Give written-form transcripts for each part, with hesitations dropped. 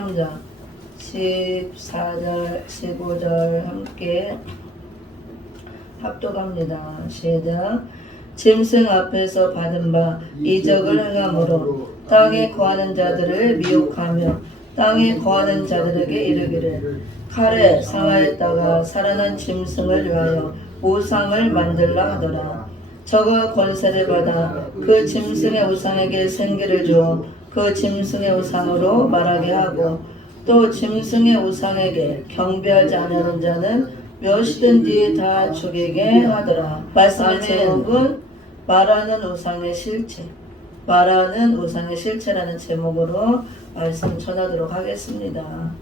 제3장 14절 15절 함께 합독합니다. 시작. 짐승 앞에서 받은 바 이적을 행함으로 땅에 거하는 자들을 미혹하며 땅에 거하는 자들에게 이르기를 칼에 상하였다가 살아난 짐승을 위하여 우상을 만들라 하더라. 저가 권세를 받아 그 짐승의 우상에게 생기를 주어 그 짐승의 우상으로 말하게 하고 또 짐승의 우상에게 경배하지 않는 자는 몇이든지 다 죽이게 하더라. 말씀의 제목은 말하는 우상의 실체, 말하는 우상의 실체라는 제목으로 말씀 전하도록 하겠습니다.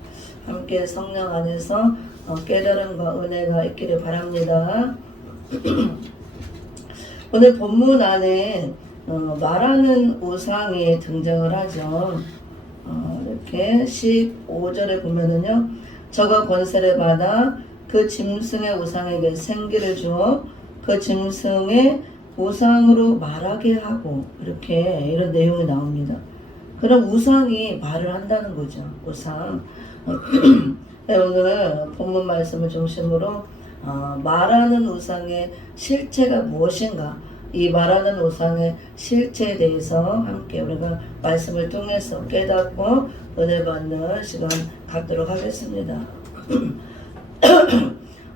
함께 성령 안에서 깨달음과 은혜가 있기를 바랍니다. 오늘 본문 안에 말하는 우상이 등장을 하죠. 이렇게 15절에 보면은요, 저가 권세를 받아 그 짐승의 우상에게 생기를 주어 그 짐승의 우상으로 말하게 하고, 이렇게 이런 내용이 나옵니다. 그럼 우상이 말을 한다는 거죠. 우상. 오늘 본문 말씀을 중심으로 말하는 우상의 실체가 무엇인가, 이 말하는 우상의 실체에 대해서 함께 우리가 말씀을 통해서 깨닫고 은혜 받는 시간 갖도록 하겠습니다.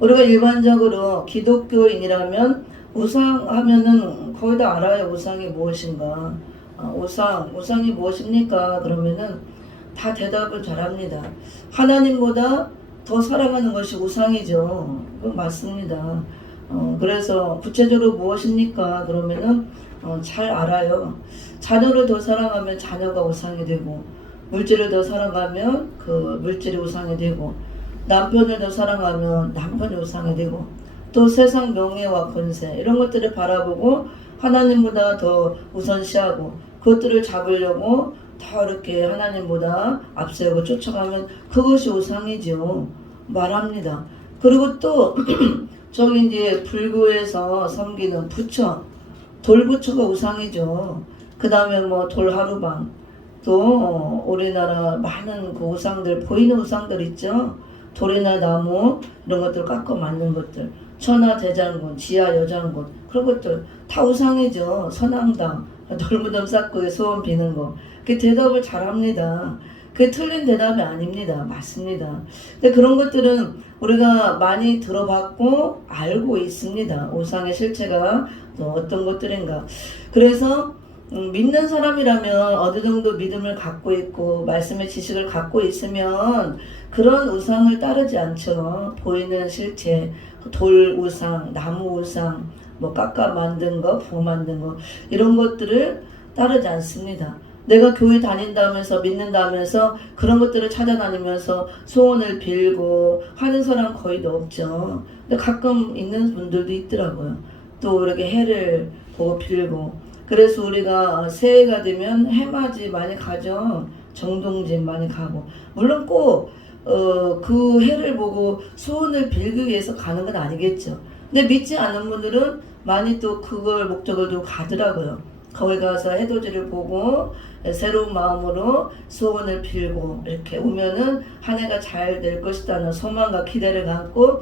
우리가 일반적으로 기독교인이라면 우상 하면은 거의 다 알아요. 우상이 무엇인가. 우상이 무엇입니까? 그러면은 다 대답을 잘합니다. 하나님보다 더 사랑하는 것이 우상이죠. 그건 맞습니다. 그래서 구체적으로 무엇입니까? 그러면은 잘 알아요. 자녀를 더 사랑하면 자녀가 우상이 되고, 물질을 더 사랑하면 그 물질이 우상이 되고, 남편을 더 사랑하면 남편이 우상이 되고, 또 세상 명예와 권세 이런 것들을 바라보고 하나님보다 더 우선시하고 그것들을 잡으려고 더 이렇게 하나님보다 앞세우고 쫓아가면 그것이 우상이죠. 말합니다. 그리고 또 저기 이제 불교에서 섬기는 부처, 돌부처가 우상이죠. 그 다음에 뭐 돌하루방, 또 우리나라 많은 그 우상들, 보이는 우상들 있죠. 돌이나 나무 이런 것들 깎아 만든 것들, 천하 대장군, 지하 여장군, 그런 것들 다 우상이죠. 선앙당, 돌무덤 쌓고 소원 비는 거. 그 대답을 잘합니다. 그게 틀린 대답이 아닙니다. 맞습니다. 근데 그런 것들은 우리가 많이 들어봤고 알고 있습니다. 우상의 실체가 또 어떤 것들인가. 그래서 믿는 사람이라면 어느 정도 믿음을 갖고 있고 말씀의 지식을 갖고 있으면 그런 우상을 따르지 않죠. 보이는 실체, 돌 우상, 나무 우상, 뭐 깎아 만든 거, 부 만든 거 이런 것들을 따르지 않습니다. 내가 교회 다닌다면서 믿는다면서 그런 것들을 찾아다니면서 소원을 빌고 하는 사람 거의 없죠. 근데 가끔 있는 분들도 있더라고요. 또 이렇게 해를 보고 빌고. 그래서 우리가 새해가 되면 해맞이 많이 가죠. 정동진 많이 가고. 물론 꼭 그 해를 보고 소원을 빌기 위해서 가는 건 아니겠죠. 근데 믿지 않는 분들은 많이 또 그걸 목적을 두고 가더라고요. 거기 가서 해돋이를 보고 새로운 마음으로 소원을 빌고 이렇게 오면은 한 해가 잘 될 것이라는 소망과 기대를 갖고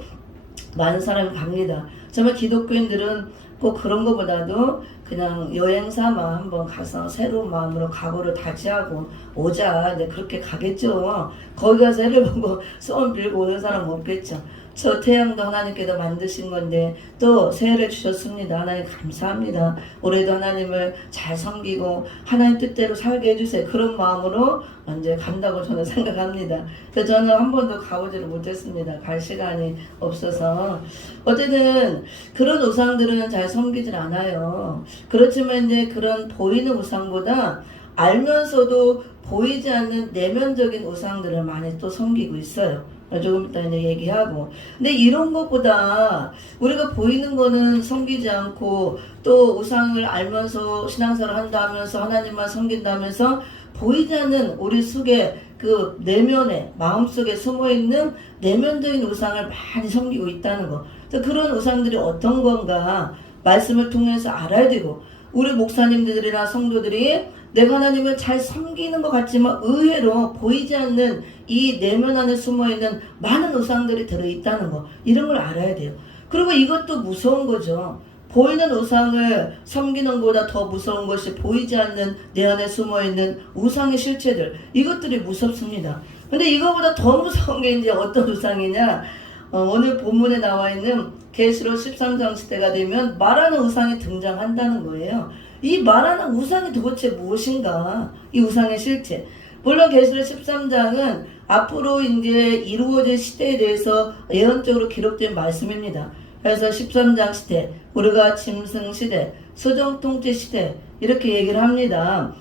많은 사람이 갑니다. 정말 기독교인들은 꼭 그런 것보다도 그냥 여행 삼아 한번 가서 새로운 마음으로 각오를 다지하고 오자, 이제 그렇게 가겠죠. 거기 가서 해를 보고 소원 빌고 오는 사람은 없겠죠. 저 태양도 하나님께서 만드신 건데 또 새해를 주셨습니다. 하나님 감사합니다. 올해도 하나님을 잘 섬기고 하나님 뜻대로 살게 해주세요. 그런 마음으로 이제 간다고 저는 생각합니다. 그래서 저는 한 번도 가보지를 못했습니다. 갈 시간이 없어서. 어쨌든 그런 우상들은 잘 섬기질 않아요. 그렇지만 이제 그런 보이는 우상보다 알면서도 보이지 않는 내면적인 우상들을 많이 또 섬기고 있어요. 조금 이따 이제 얘기하고. 근데 이런 것보다 우리가 보이는 거는 섬기지 않고 또 우상을 알면서 신앙생활을 한다면서 하나님만 섬긴다면서 보이지 않는 우리 속에 그 내면에 마음속에 숨어있는 내면적인 우상을 많이 섬기고 있다는 거. 그런 우상들이 어떤 건가 말씀을 통해서 알아야 되고, 우리 목사님들이나 성도들이 내가 하나님을 잘 섬기는 것 같지만 의외로 보이지 않는 이 내면 안에 숨어있는 많은 우상들이 들어있다는 거, 이런 걸 알아야 돼요. 그리고 이것도 무서운 거죠. 보이는 우상을 섬기는 것보다 더 무서운 것이 보이지 않는 내 안에 숨어있는 우상의 실체들, 이것들이 무섭습니다. 근데 이거보다 더 무서운 게 이제 어떤 우상이냐, 오늘 본문에 나와 있는 계시록 13장 시대가 되면 말하는 우상이 등장한다는 거예요. 이 말하는 우상이 도대체 무엇인가? 이 우상의 실체. 물론 계시록 13장은 앞으로 이제 이루어질 시대에 대해서 예언적으로 기록된 말씀입니다. 그래서 13장 시대, 우리가 짐승 시대, 수정통치 시대, 이렇게 얘기를 합니다.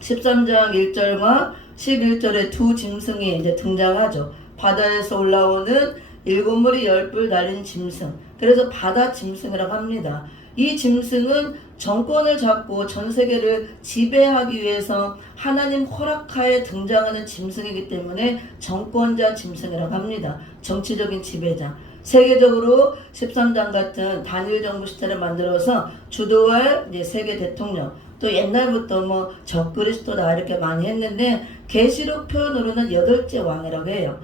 13장 1절과 11절에 두 짐승이 이제 등장하죠. 바다에서 올라오는 7무리 10뿔 달린 짐승. 그래서 바다 짐승이라고 합니다. 이 짐승은 정권을 잡고 전 세계를 지배하기 위해서 하나님 허락하에 등장하는 짐승이기 때문에 정권자 짐승이라고 합니다. 정치적인 지배자. 세계적으로 13장 같은 단일 정부 시대를 만들어서 주도할 이제 세계 대통령, 또 옛날부터 뭐 적그리스도다 이렇게 많이 했는데 계시록 표현으로는 8째 왕이라고 해요.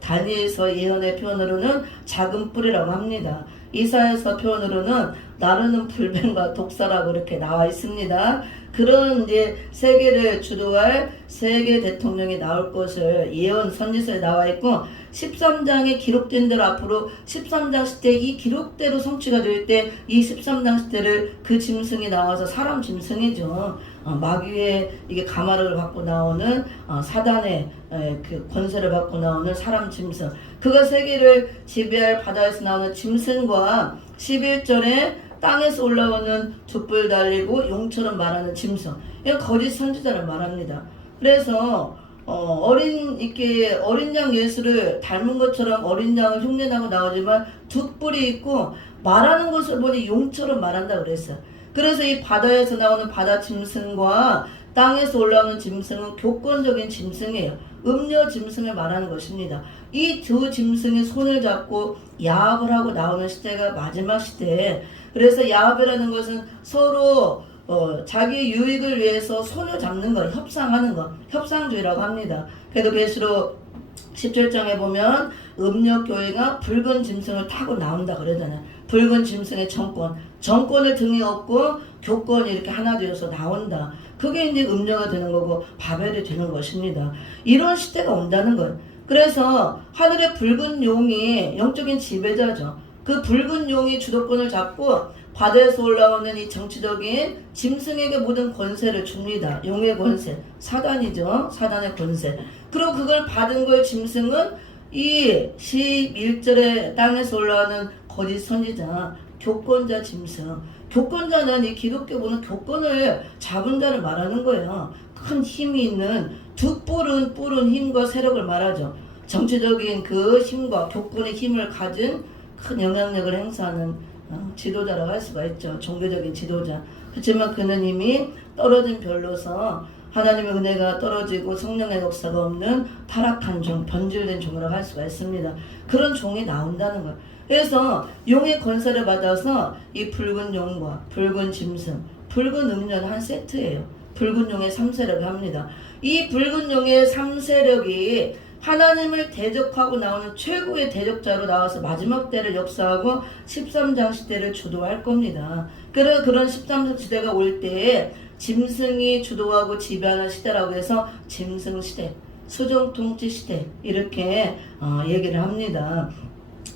다니엘서 예언의 표현으로는 작은 뿔이라고 합니다. 이사야서 표현으로는 나르는 불뱀과 독사라고 이렇게 나와 있습니다. 그런 이제 세계를 주도할 세계 대통령이 나올 것을 예언 선지서에 나와 있고, 13장에 기록된 대로 앞으로 13장 시대 이 기록대로 성취가 될 때 이 13장 시대를 그 짐승이 나와서 사람 짐승이죠. 마귀의 이게 가마를 갖고 나오는 사단의 그 권세를 받고 나오는 사람 짐승, 그가 세계를 지배할 바다에서 나오는 짐승과 11절에 땅에서 올라오는 두 뿔 달리고 용처럼 말하는 짐승, 이건 거짓 선지자를 말합니다. 그래서 어린 양 예수를 닮은 것처럼 어린 양을 흉내내고 나오지만 두 뿔이 있고 말하는 것을 보니 용처럼 말한다 그랬어요. 그래서 이 바다에서 나오는 바다 짐승과 땅에서 올라오는 짐승은 교권적인 짐승이에요. 음녀 짐승을 말하는 것입니다. 이 두 짐승이 손을 잡고 야합을 하고 나오는 시대가 마지막 시대에, 그래서 야합이라는 것은 서로 자기 유익을 위해서 손을 잡는 거, 협상하는 거, 협상주의라고 합니다. 그래도 계시록 17장에 보면 음력교회가 붉은 짐승을 타고 나온다 그러잖아요. 붉은 짐승의 정권을 등에 업고 교권이 이렇게 하나 되어서 나온다. 그게 이제 음녀가 되는 거고 바벨이 되는 것입니다. 이런 시대가 온다는 거예요. 그래서 하늘의 붉은 용이 영적인 지배자죠. 그 붉은 용이 주도권을 잡고 바다에서 올라오는 이 정치적인 짐승에게 모든 권세를 줍니다. 용의 권세, 사단이죠. 사단의 권세. 그리고 그걸 받은 걸 짐승은 이 11절에 땅에서 올라오는 거짓 선지자, 교권자 짐승. 교권자는 이 기독교 보는 교권을 잡은 자를 말하는 거예요. 큰 힘이 있는 두 뿔은 힘과 세력을 말하죠. 정치적인 그 힘과 교권의 힘을 가진 큰 영향력을 행사하는 지도자라고 할 수가 있죠. 종교적인 지도자. 그렇지만 그는 이미 떨어진 별로서 하나님의 은혜가 떨어지고 성령의 역사가 없는 타락한 종, 변질된 종이라고 할 수가 있습니다. 그런 종이 나온다는 거예요. 그래서 용의 권세를 받아서 이 붉은 용과 붉은 짐승, 붉은 음료는 한 세트예요. 붉은 용의 3세력을 합니다. 이 붉은 용의 3세력이 하나님을 대적하고 나오는 최고의 대적자로 나와서 마지막 때를 역사하고 13장 시대를 주도할 겁니다. 그래서 그런 13장 시대가 올 때에 짐승이 주도하고 지배하는 시대라고 해서 짐승 시대, 수정통치 시대 이렇게 얘기를 합니다.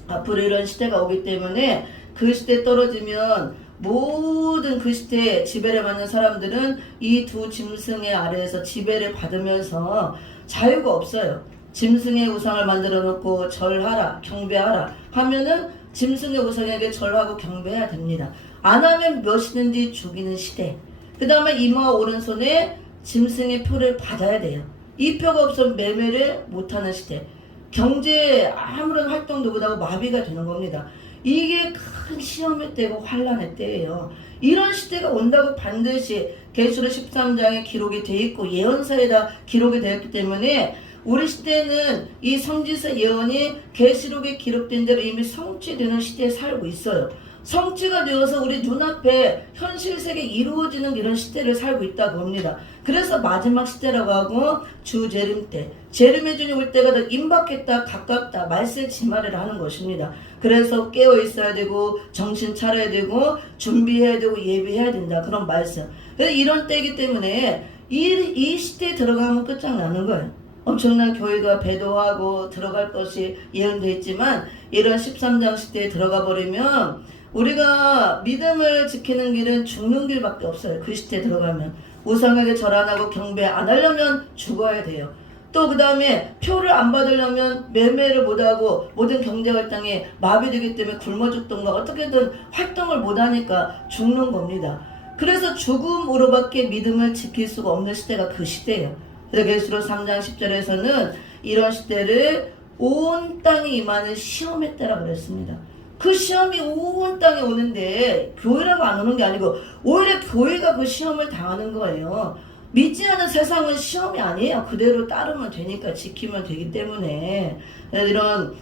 앞으로 이런 시대가 오기 때문에 그 시대에 떨어지면 모든 그 시대에 지배를 받는 사람들은 이 두 짐승의 아래에서 지배를 받으면서 자유가 없어요. 짐승의 우상을 만들어 놓고 절하라, 경배하라 하면은 짐승의 우상에게 절하고 경배해야 됩니다. 안 하면 몇이든지 죽이는 시대. 그 다음에 이마와 오른손에 짐승의 표를 받아야 돼요. 이 표가 없으면 매매를 못하는 시대. 경제에 아무런 활동도 못하고 마비가 되는 겁니다. 이게 큰 시험의 때고 환란의 때예요. 이런 시대가 온다고 반드시 계시록 13장에 기록이 돼 있고 예언서에다 기록이 되었기 때문에 우리 시대는 이 선지서 예언이 계시록에 기록된 대로 이미 성취되는 시대에 살고 있어요. 성취가 되어서 우리 눈앞에 현실 세계 이루어지는 이런 시대를 살고 있다고 봅니다. 그래서 마지막 시대라고 하고 주 재림 때, 재림의 주님 올 때가 더 임박했다, 가깝다, 말세지말이라 하는 것입니다. 그래서 깨어 있어야 되고 정신 차려야 되고 준비해야 되고 예비해야 된다, 그런 말씀. 그래서 이런 때이기 때문에 이 시대에 들어가면 끝장나는 거예요. 엄청난 교회가 배도하고 들어갈 것이 예언되어 있지만 이런 13장 시대에 들어가 버리면 우리가 믿음을 지키는 길은 죽는 길밖에 없어요. 그 시대에 들어가면 우상에게 절 안 하고 경배 안 하려면 죽어야 돼요. 또 그 다음에 표를 안 받으려면 매매를 못하고 모든 경제활동이 마비되기 때문에 굶어 죽던가 어떻게든 활동을 못하니까 죽는 겁니다. 그래서 죽음으로밖에 믿음을 지킬 수가 없는 시대가 그 시대예요. 그래서 계시록 3장 10절에서는 이런 시대를 온 땅에 임하는 시험의 때라고 그랬습니다. 그 시험이 온 땅에 오는데 교회라고 안 오는 게 아니고 오히려 교회가 그 시험을 당하는 거예요. 믿지 않은 세상은 시험이 아니에요. 그대로 따르면 되니까, 지키면 되기 때문에. 이런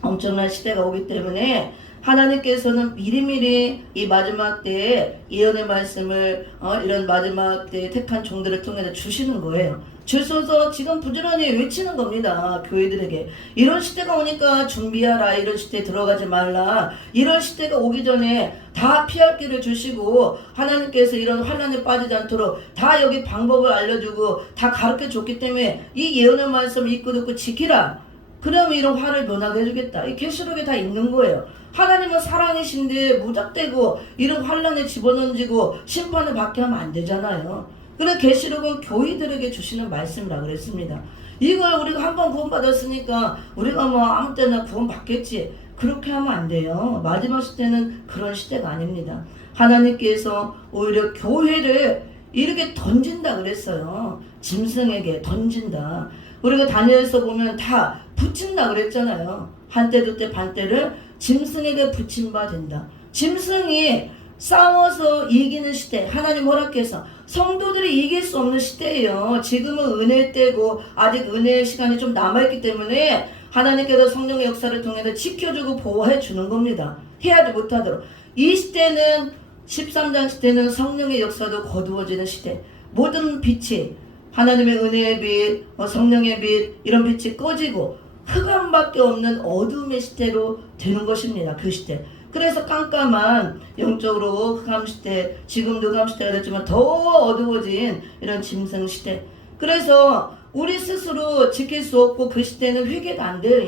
엄청난 시대가 오기 때문에 하나님께서는 미리미리 이 마지막 때에 예언의 말씀을 이런 마지막 때에 택한 종들을 통해서 주시는 거예요. 주셔서 지금 부지런히 외치는 겁니다. 교회들에게. 이런 시대가 오니까 준비하라. 이런 시대에 들어가지 말라. 이런 시대가 오기 전에 다 피할 길을 주시고 하나님께서 이런 환난에 빠지지 않도록 다 여기 방법을 알려주고 다 가르쳐 줬기 때문에 이 예언의 말씀을 읽고 듣고 지키라. 그러면 이런 화를 면하게 해주겠다. 이 계시록에 다 있는 거예요. 하나님은 사랑이신데 무작대고 이런 환난에 집어던지고 심판을 받게 하면 안 되잖아요. 그래 계시록은 교회들에게 주시는 말씀이라고 그랬습니다. 이걸 우리가 한번 구원받았으니까 우리가 뭐 아무 때나 구원받겠지, 그렇게 하면 안 돼요. 마지막 시대는 그런 시대가 아닙니다. 하나님께서 오히려 교회를 이렇게 던진다 그랬어요. 짐승에게 던진다. 우리가 다니엘서 보면 다 붙인다 그랬잖아요. 한때 두때 반때를 짐승에게 붙임 바 된다. 짐승이 싸워서 이기는 시대, 하나님 허락해서 성도들이 이길 수 없는 시대예요. 지금은 은혜의 때고 아직 은혜의 시간이 좀 남아있기 때문에 하나님께서 성령의 역사를 통해서 지켜주고 보호해 주는 겁니다. 해야지 못하도록. 이 시대는 13장 시대는 성령의 역사도 거두어지는 시대. 모든 빛이 하나님의 은혜의 빛, 성령의 빛, 이런 빛이 꺼지고 흑암밖에 없는 어둠의 시대로 되는 것입니다. 그 시대. 그래서 깜깜한 영적으로 흑암시대, 지금도 흑암시대가 됐지만 더 어두워진 이런 짐승시대. 그래서 우리 스스로 지킬 수 없고 그 시대는 회개가 안 돼요.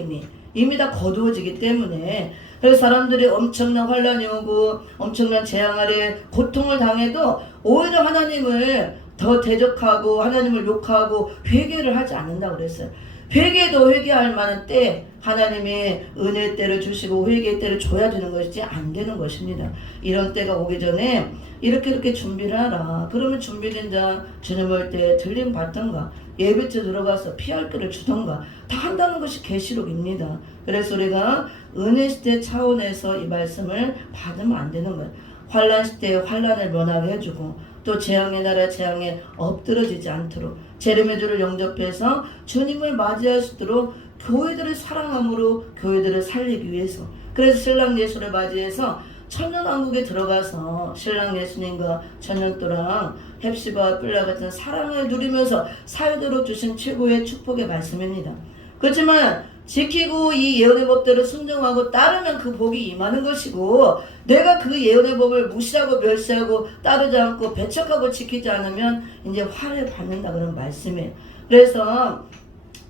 이미 다 거두어지기 때문에. 그래서 사람들이 엄청난 환란이 오고 엄청난 재앙 아래 고통을 당해도 오히려 하나님을 더 대적하고 하나님을 욕하고 회개를 하지 않는다고 그랬어요. 회개도 회개할 만한 때 하나님이 은혜의 때를 주시고 회개의 때를 줘야 되는 것이지 안 되는 것입니다. 이런 때가 오기 전에 이렇게 준비를 하라. 그러면 준비된 자 주님 올 때 들림 받던가 예배처 들어가서 피할 길을 주던가 다 한다는 것이 계시록입니다. 그래서 우리가 은혜 시대 차원에서 이 말씀을 받으면 안 되는 거예요. 환란 시대에 환란을 면하게 해주고 또 재앙의 나라 재앙에 엎드러지지 않도록 재림의 주를 영접해서 주님을 맞이할 수 있도록 교회들을 사랑함으로 교회들을 살리기 위해서, 그래서 신랑 예수를 맞이해서 천년왕국에 들어가서 신랑 예수님과 천년도랑 헵시바와 빌라 같은 사랑을 누리면서 살도록 주신 최고의 축복의 말씀입니다. 그렇지만 지키고 이 예언의 법대로 순종하고 따르면 그 복이 임하는 것이고, 내가 그 예언의 법을 무시하고 멸시하고 따르지 않고 배척하고 지키지 않으면 이제 화를 받는다, 그런 말씀이에요. 그래서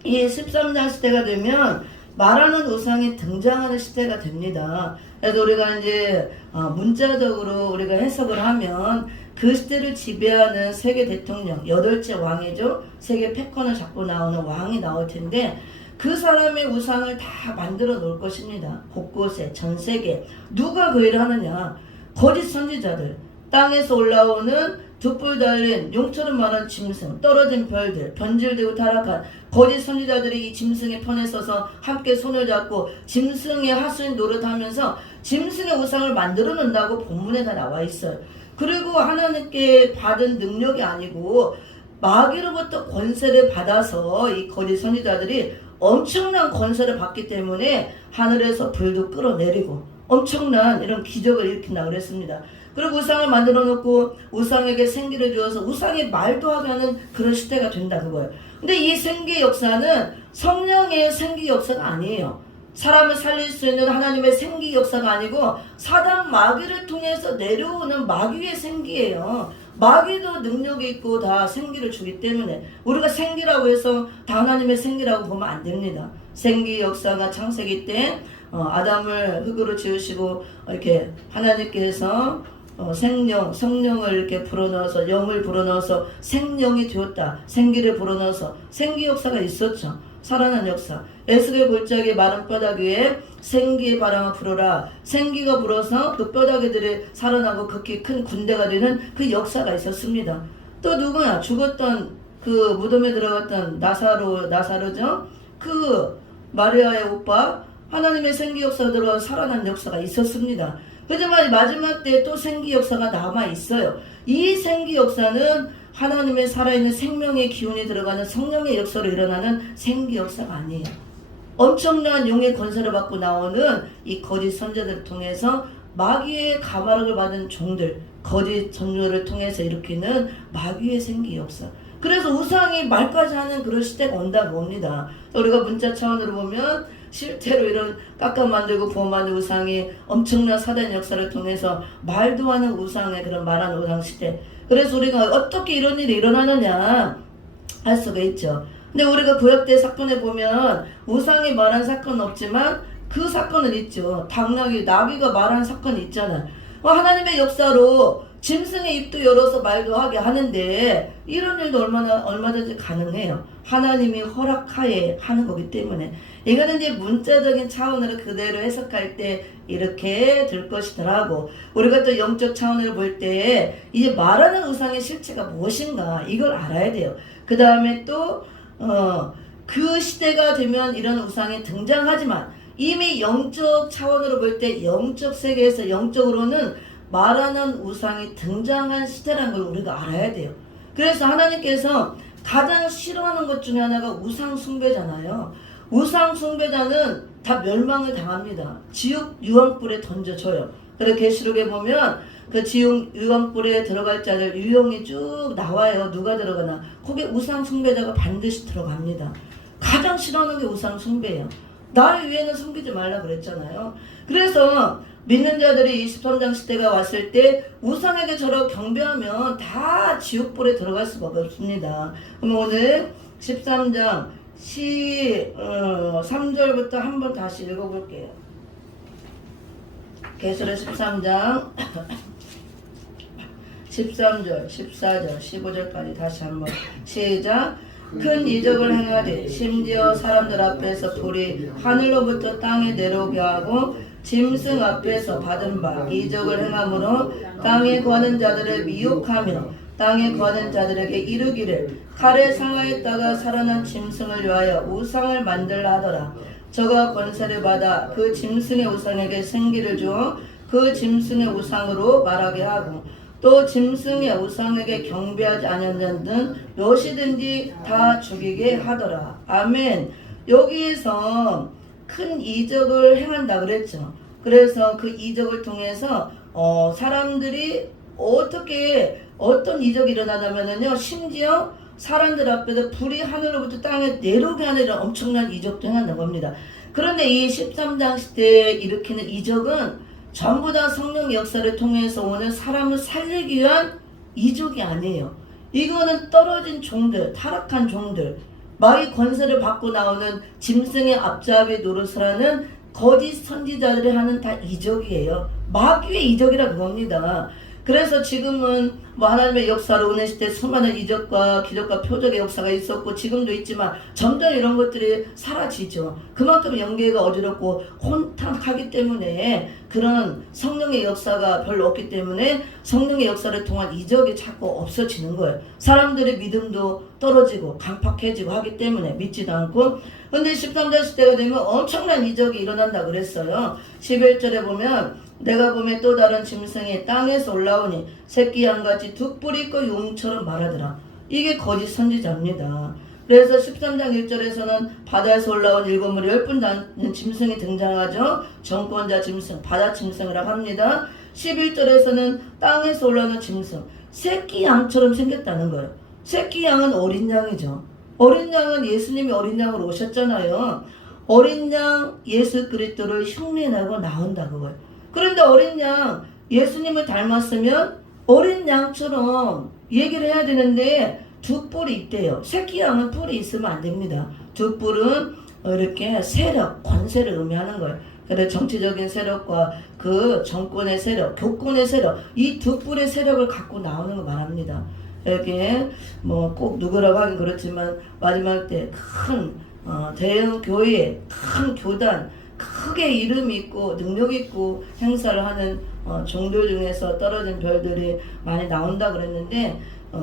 이 13장 시대가 되면 말하는 우상이 등장하는 시대가 됩니다. 그래서 우리가 이제 문자적으로 우리가 해석을 하면 그 시대를 지배하는 세계 대통령, 8째 왕이죠. 세계 패권을 잡고 나오는 왕이 나올 텐데 그 사람의 우상을 다 만들어 놓을 것입니다. 곳곳에, 전 세계. 누가 그 일을 하느냐? 거짓 선지자들, 땅에서 올라오는 득불 달린 용처럼 많은 짐승, 떨어진 별들, 변질되고 타락한 거짓 선지자들이 이 짐승의 편에 서서 함께 손을 잡고 짐승의 하수인 노릇하면서 짐승의 우상을 만들어 놓는다고 본문에 다 나와 있어요. 그리고 하나님께 받은 능력이 아니고 마귀로부터 권세를 받아서 이 거짓 선지자들이 엄청난 권세를 받기 때문에 하늘에서 불도 끌어내리고 엄청난 이런 기적을 일으킨다 그랬습니다. 그리고 우상을 만들어 놓고 우상에게 생기를 주어서 우상이 말도 하게 하는 그런 시대가 된다 그거예요. 근데 이 생기 역사는 성령의 생기 역사가 아니에요. 사람을 살릴 수 있는 하나님의 생기 역사가 아니고 사단 마귀를 통해서 내려오는 마귀의 생기예요. 마귀도 능력이 있고 다 생기를 주기 때문에 우리가 생기라고 해서 다 하나님의 생기라고 보면 안 됩니다. 생기 역사가 창세기 때 아담을 흙으로 지으시고 이렇게 하나님께서 성령을 이렇게 불어넣어서 영을 불어넣어서 생명이 되었다. 생기를 불어넣어서 생기 역사가 있었죠. 살아난 역사. 에스겔 골짜기 마른 뼈다귀 위에 생기의 바람을 불어라. 생기가 불어서 그 뼈다귀들이 살아나고 극히 큰 군대가 되는 그 역사가 있었습니다. 또 누구야? 죽었던 그 무덤에 들어갔던 나사로죠? 그 마리아의 오빠 하나님의 생기 역사가 들어가 살아난 역사가 있었습니다. 하지만 마지막 때 또 생기 역사가 남아 있어요. 이 생기 역사는 하나님의 살아있는 생명의 기운이 들어가는 성령의 역사로 일어나는 생기 역사가 아니에요. 엄청난 용의 권세를 받고 나오는 이 거짓 선자들을 통해서 마귀의 가발을 받은 종들, 거짓 전도를 통해서 일으키는 마귀의 생기 역사. 그래서 우상이 말까지 하는 그런 시대가 온다고 봅니다. 우리가 문자 차원으로 보면 실제로 이런 깎아 만들고 부어 만든 우상이 엄청난 사단 역사를 통해서 말도 하는 우상의 그런 말하는 우상 시대. 그래서 우리가 어떻게 이런 일이 일어나느냐 할 수가 있죠. 근데 우리가 구약대 사건에 보면 우상이 말한 사건은 없지만 그 사건은 있죠. 당나귀, 나귀가 말한 사건이 있잖아요. 하나님의 역사로 짐승의 입도 열어서 말도 하게 하는데 이런 일도 얼마든지 가능해요. 하나님이 허락하에 하는 거기 때문에 이거는 이제 문자적인 차원으로 그대로 해석할 때 이렇게 될 것이더라고. 우리가 또 영적 차원으로 볼 때 이제 말하는 우상의 실체가 무엇인가 이걸 알아야 돼요. 그 다음에 또 그 시대가 되면 이런 우상이 등장하지만 이미 영적 차원으로 볼 때 영적 세계에서 영적으로는 말하는 우상이 등장한 시대라는 걸 우리가 알아야 돼요. 그래서 하나님께서 가장 싫어하는 것 중에 하나가 우상 숭배잖아요. 우상 숭배자는 다 멸망을 당합니다. 지옥 유황불에 던져져요. 그래서 계시록에 보면 그 지옥 유황불에 들어갈 자들 유형이 쭉 나와요. 누가 들어가나. 거기에 우상 숭배자가 반드시 들어갑니다. 가장 싫어하는 게 우상 숭배예요. 나를 위해는 숨기지 말라 그랬잖아요. 그래서 믿는 자들이 23장 시대가 왔을 때 우상에게 저러 경배하면 다 지옥불에 들어갈 수밖에 없습니다. 그럼 오늘 13장 3절부터 한번 다시 읽어볼게요. 계시록 13장 13절, 14절, 15절까지 다시 한번 시작. 큰 이적을 행하되 심지어 사람들 앞에서 불이 하늘로부터 땅에 내려오게 하고 짐승 앞에서 받은 바 이적을 행함으로 땅에 거하는 자들을 미혹하며 땅에 거하는 자들에게 이르기를 칼에 상하였다가 살아난 짐승을 위하여 우상을 만들라 하더라. 저가 권세를 받아 그 짐승의 우상에게 생기를 주어 그 짐승의 우상으로 말하게 하고 또 짐승의 우상에게 경배하지 않은 자는 무엇이든지 다 죽이게 하더라. 아멘. 여기에서 큰 이적을 행한다 그랬죠. 그래서 그 이적을 통해서 사람들이 어떤 이적이 일어나냐면요, 심지어 사람들 앞에서 불이 하늘로부터 땅에 내려오게 하는 이런 엄청난 이적도 행한다고 합니다. 그런데 이 13장 시대에 일으키는 이적은 전부 다 성령의 역사를 통해서 오는 사람을 살리기 위한 이적이 아니에요. 이거는 떨어진 종들, 타락한 종들, 마귀 권세를 받고 나오는 짐승의 앞잡이 노릇을 하는 거짓 선지자들이 하는 다 이적이에요. 마귀의 이적이라 그겁니다. 그래서 지금은 하나님의 역사로 오는 시대 수많은 이적과 기적과 표적의 역사가 있었고 지금도 있지만 점점 이런 것들이 사라지죠. 그만큼 영계가 어지럽고 혼탁하기 때문에 그런 성령의 역사가 별로 없기 때문에 성령의 역사를 통한 이적이 자꾸 없어지는 거예요. 사람들의 믿음도 떨어지고 강팍해지고 하기 때문에 믿지도 않고. 근데 13장 시대가 되면 엄청난 이적이 일어난다 그랬어요. 11절에 보면 내가 보면 또 다른 짐승이 땅에서 올라오니 새끼 양같이 두 뿔이 있고 용처럼 말하더라. 이게 거짓 선지자입니다. 그래서 13장 1절에서는 바다에서 올라온 일곱 무리 10분 닿는 짐승이 등장하죠. 정권자 짐승, 바다 짐승이라고 합니다. 11절에서는 땅에서 올라오는 짐승, 새끼 양처럼 생겼다는 거예요. 새끼 양은 어린 양이죠. 어린 양은 예수님이 어린 양으로 오셨잖아요. 어린 양 예수 그리스도를 흉내내고 나온다 그거예요. 그런데 어린 양 예수님을 닮았으면 어린 양처럼 얘기를 해야 되는데 두 뿔이 있대요. 새끼 양은 뿔이 있으면 안 됩니다. 두 뿔은 이렇게 세력, 권세를 의미하는 거예요. 그래서 정치적인 세력과 그 정권의 세력, 교권의 세력, 이 두 뿔의 세력을 갖고 나오는 거 말합니다. 이렇게 뭐 꼭 누구라고 하긴 그렇지만 마지막 때 큰 대형 교회, 큰 교단, 크게 이름이 있고 능력 있고 행사를 하는 종교 중에서 떨어진 별들이 많이 나온다 그랬는데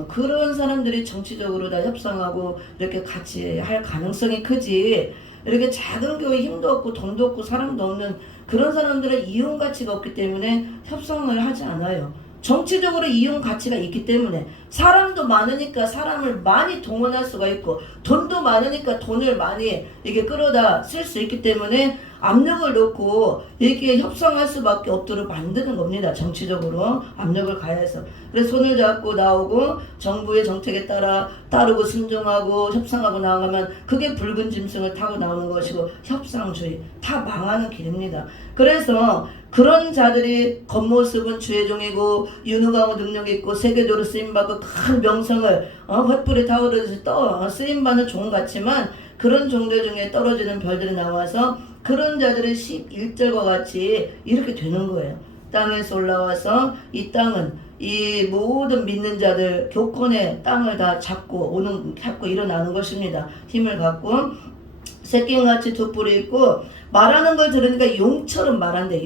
그런 사람들이 정치적으로 다 협상하고 이렇게 같이 할 가능성이 크지, 이렇게 작은 교회 힘도 없고 돈도 없고 사람도 없는 그런 사람들은 이용 가치가 없기 때문에 협상을 하지 않아요. 정치적으로 이용 가치가 있기 때문에 사람도 많으니까 사람을 많이 동원할 수가 있고 돈도 많으니까 돈을 많이 이게 끌어다 쓸 수 있기 때문에 압력을 놓고 이렇게 협상할 수밖에 없도록 만드는 겁니다. 정치적으로 압력을 가해서. 그래서 손을 잡고 나오고 정부의 정책에 따르고 순종하고 협상하고 나가면 그게 붉은 짐승을 타고 나오는 것이고 협상주의, 다 망하는 길입니다. 그래서 그런 자들이 겉모습은 주의 종이고 윤후강호 능력이 있고 세계적으로 쓰임받고 큰 명성을 횃불에 타오르듯이 쓰임받는 종 같지만 그런 종들 중에 떨어지는 별들이 나와서 그런 자들의 11절과 같이 이렇게 되는 거예요. 땅에서 올라와서 이 땅은 이 모든 믿는 자들 교권의 땅을 다 잡고 일어나는 것입니다. 힘을 갖고 새끼같이 두 뿔이 있고 말하는 걸 들으니까 용처럼 말한대.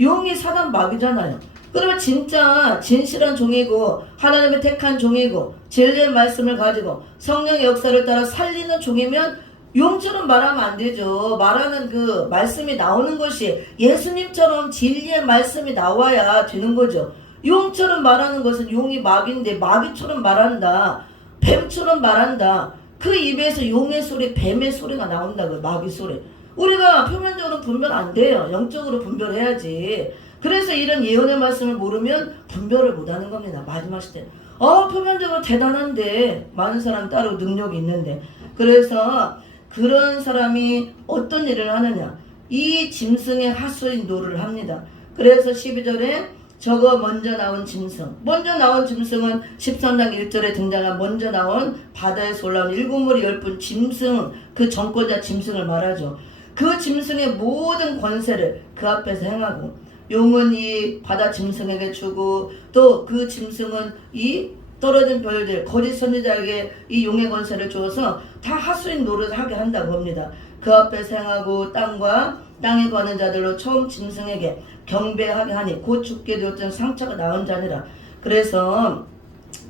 용이 사단 마귀잖아요. 그러면 진짜 진실한 종이고 하나님의 택한 종이고 진리의 말씀을 가지고 성령의 역사를 따라 살리는 종이면 용처럼 말하면 안 되죠. 말하는 그 말씀이 나오는 것이 예수님처럼 진리의 말씀이 나와야 되는 거죠. 용처럼 말하는 것은 용이 마귀인데 마귀처럼 말한다. 뱀처럼 말한다. 그 입에서 용의 소리, 뱀의 소리가 나온다고요. 마귀 소리. 우리가 표면적으로 분별 안 돼요. 영적으로 분별해야지. 그래서 이런 예언의 말씀을 모르면 분별을 못하는 겁니다. 마지막 시대. 표면적으로 대단한데 많은 사람 따로 능력이 있는데. 그래서 그런 사람이 어떤 일을 하느냐. 이 짐승의 하수인 노를 합니다. 그래서 12절에 저거 먼저 나온 짐승. 먼저 나온 짐승은 13장 1절에 등장한 먼저 나온 바다에서 올라온 일곱 무리 10분 짐승, 그 정권자 짐승을 말하죠. 그 짐승의 모든 권세를 그 앞에서 행하고 용은 이 바다 짐승에게 주고 또 그 짐승은 이 떨어진 별들 거짓 선지자에게 이 용의 권세를 주어서 다 하수인 노릇을 하게 한다고 합니다. 그 앞에서 행하고 땅과 땅에 거하는 자들로 처음 짐승에게 경배하게 하니 곧 죽게 되었던 상처가 나은 자니라. 그래서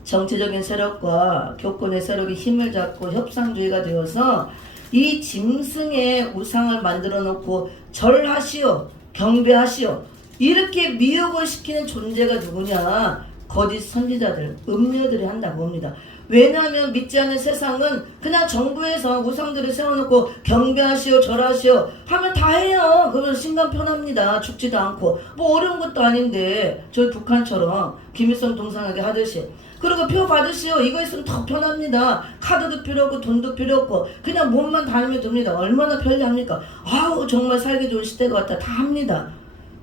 정치적인 세력과 교권의 세력이 힘을 잡고 협상주의가 되어서 이 짐승의 우상을 만들어 놓고 절하시오, 경배하시오 이렇게 미혹을 시키는 존재가 누구냐? 거짓 선지자들, 음녀들이 한다고 봅니다. 왜냐하면 믿지 않는 세상은 그냥 정부에서 우상들을 세워놓고 경배하시오 절하시오 하면 다 해요. 그러면 심간 편합니다. 죽지도 않고 뭐 어려운 것도 아닌데 저희 북한처럼 김일성 동상에게 하듯이 그리고 표 받으시오 이거 있으면 더 편합니다. 카드도 필요 없고 돈도 필요 없고 그냥 몸만 다니면 됩니다. 얼마나 편리합니까? 아우 정말 살기 좋은 시대가 왔다 다 합니다.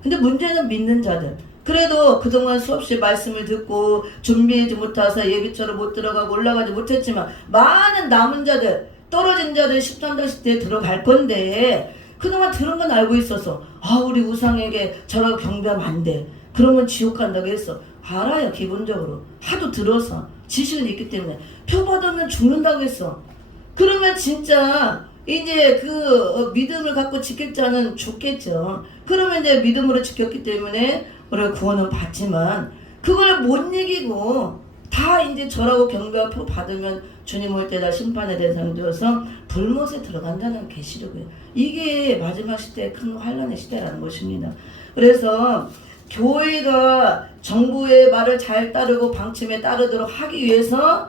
근데 문제는 믿는 자들. 그래도 그동안 수없이 말씀을 듣고 준비하지 못해서 예비처럼 못 들어가고 올라가지 못했지만 많은 남은 자들 떨어진 자들 13장 시대에 들어갈 건데 그동안 들은 건 알고 있어서 우리 우상에게 저라고 경배하면 안 돼. 그러면 지옥 간다고 했어. 알아요. 기본적으로 하도 들어서 지식은 있기 때문에 표 받으면 죽는다고 했어. 그러면 진짜 이제 그 믿음을 갖고 지킬 자는 죽겠죠. 그러면 이제 믿음으로 지켰기 때문에 우리가 구원은 받지만 그걸 못 이기고 다 이제 절하고 경배와 표 받으면 주님 올 때 다 심판의 대상이 되어서 불못에 들어간다는 계시록이에요. 이게 마지막 시대의 큰 환란의 시대라는 것입니다. 그래서 교회가 정부의 말을 잘 따르고 방침에 따르도록 하기 위해서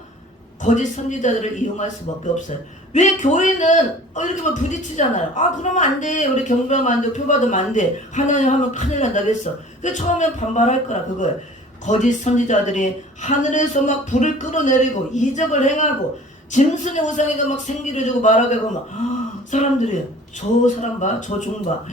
거짓 선지자들을 이용할 수밖에 없어요. 왜 교회는 이렇게 막 부딪히잖아요. 그러면 안 돼. 우리 경배하면 안 돼. 표 받으면 안 돼. 하나님 하면 큰일 난다겠어. 그래서 처음엔 반발할 거라 그거예요. 거짓 선지자들이 하늘에서 막 불을 끌어내리고 이적을 행하고 짐승의 우상에게 막 생기를 주고 말하게 하고 막 사람들이 저 사람 봐. 저 종 봐.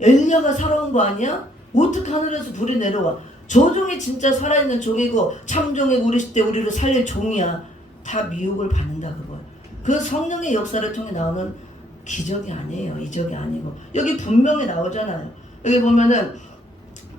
엘리야가 살아온 거 아니야? 어떻게 하늘에서 불이 내려와? 저 종이 진짜 살아있는 종이고 참종이고 우리 시대 우리를 살릴 종이야. 다 미혹을 받는다 그거야. 그 성령의 역사를 통해 나오는 기적이 아니에요. 이적이 아니고. 여기 분명히 나오잖아요. 여기 보면은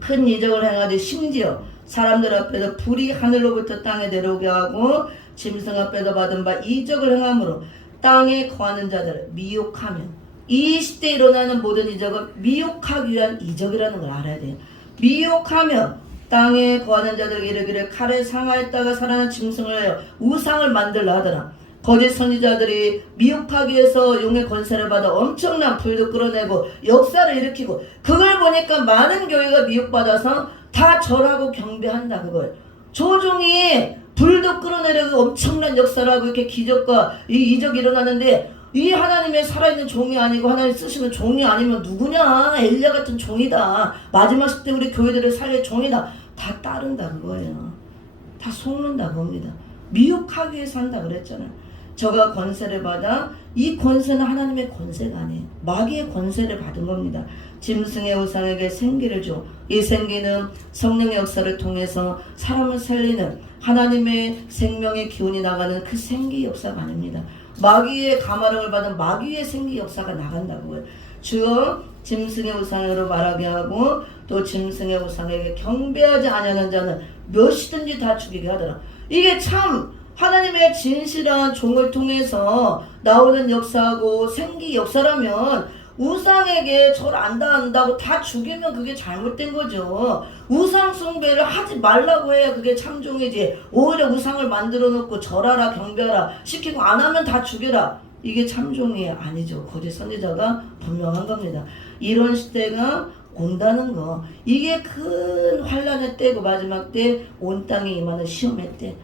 큰 이적을 행하되 심지어 사람들 앞에서 불이 하늘로부터 땅에 내려오게 하고 짐승 앞에서 받은 바 이적을 행함으로 땅에 거하는 자들을 미혹하면, 이 시대에 일어나는 모든 이적은 미혹하기 위한 이적이라는 걸 알아야 돼요. 미혹하면 땅에 거하는 자들에게 이르기를 칼에 상하였다가 살아난 짐승을 하여 우상을 만들라 하더라. 거짓 선지자들이 미혹하기 위해서 용의 권세를 받아 엄청난 불도 끌어내고 역사를 일으키고, 그걸 보니까 많은 교회가 미혹받아서 다 절하고 경배한다 그거예요. 조종이 불도 끌어내려고 엄청난 역사를 하고 이렇게 기적과 이 이적이 일어나는데, 이 하나님의 살아있는 종이 아니고 하나님 쓰시는 종이 아니면 누구냐? 엘리야 같은 종이다. 마지막 시대 우리 교회들을 살릴 종이다. 다 따른다는 거예요. 다 속는다 겁니다. 미혹하기 위해서 한다 그랬잖아요. 저가 권세를 받아, 이 권세는 하나님의 권세가 아니에요. 마귀의 권세를 받은 겁니다. 짐승의 우상에게 생기를 줘. 이 생기는 성령의 역사를 통해서 사람을 살리는 하나님의 생명의 기운이 나가는 그 생기 역사가 아닙니다. 마귀의 가마름을 받은 마귀의 생기 역사가 나간다고요. 주여 짐승의 우상으로 말하게 하고 또 짐승의 우상에게 경배하지 아니하는 자는 몇이든지 다 죽이게 하더라. 이게 참 하나님의 진실한 종을 통해서 나오는 역사하고 생기 역사라면, 우상에게 절 안 한다고 다 죽이면 그게 잘못된 거죠. 우상 숭배를 하지 말라고 해야 그게 참종이지. 오히려 우상을 만들어 놓고 절하라 경배하라 시키고 안 하면 다 죽여라, 이게 참종이 아니죠. 거짓 선지자가 분명한 겁니다. 이런 시대가 온다는 거, 이게 큰 환란의 때고 마지막 때 온 땅에 임하는 시험의 때,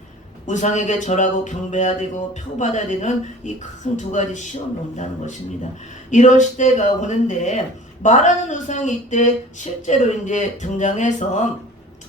우상에게 절하고 경배해야 되고 표 받아야 되는 이 큰 두 가지 시험이 온다는 것입니다. 이런 시대가 오는데, 말하는 우상이 이때 실제로 이제 등장해서,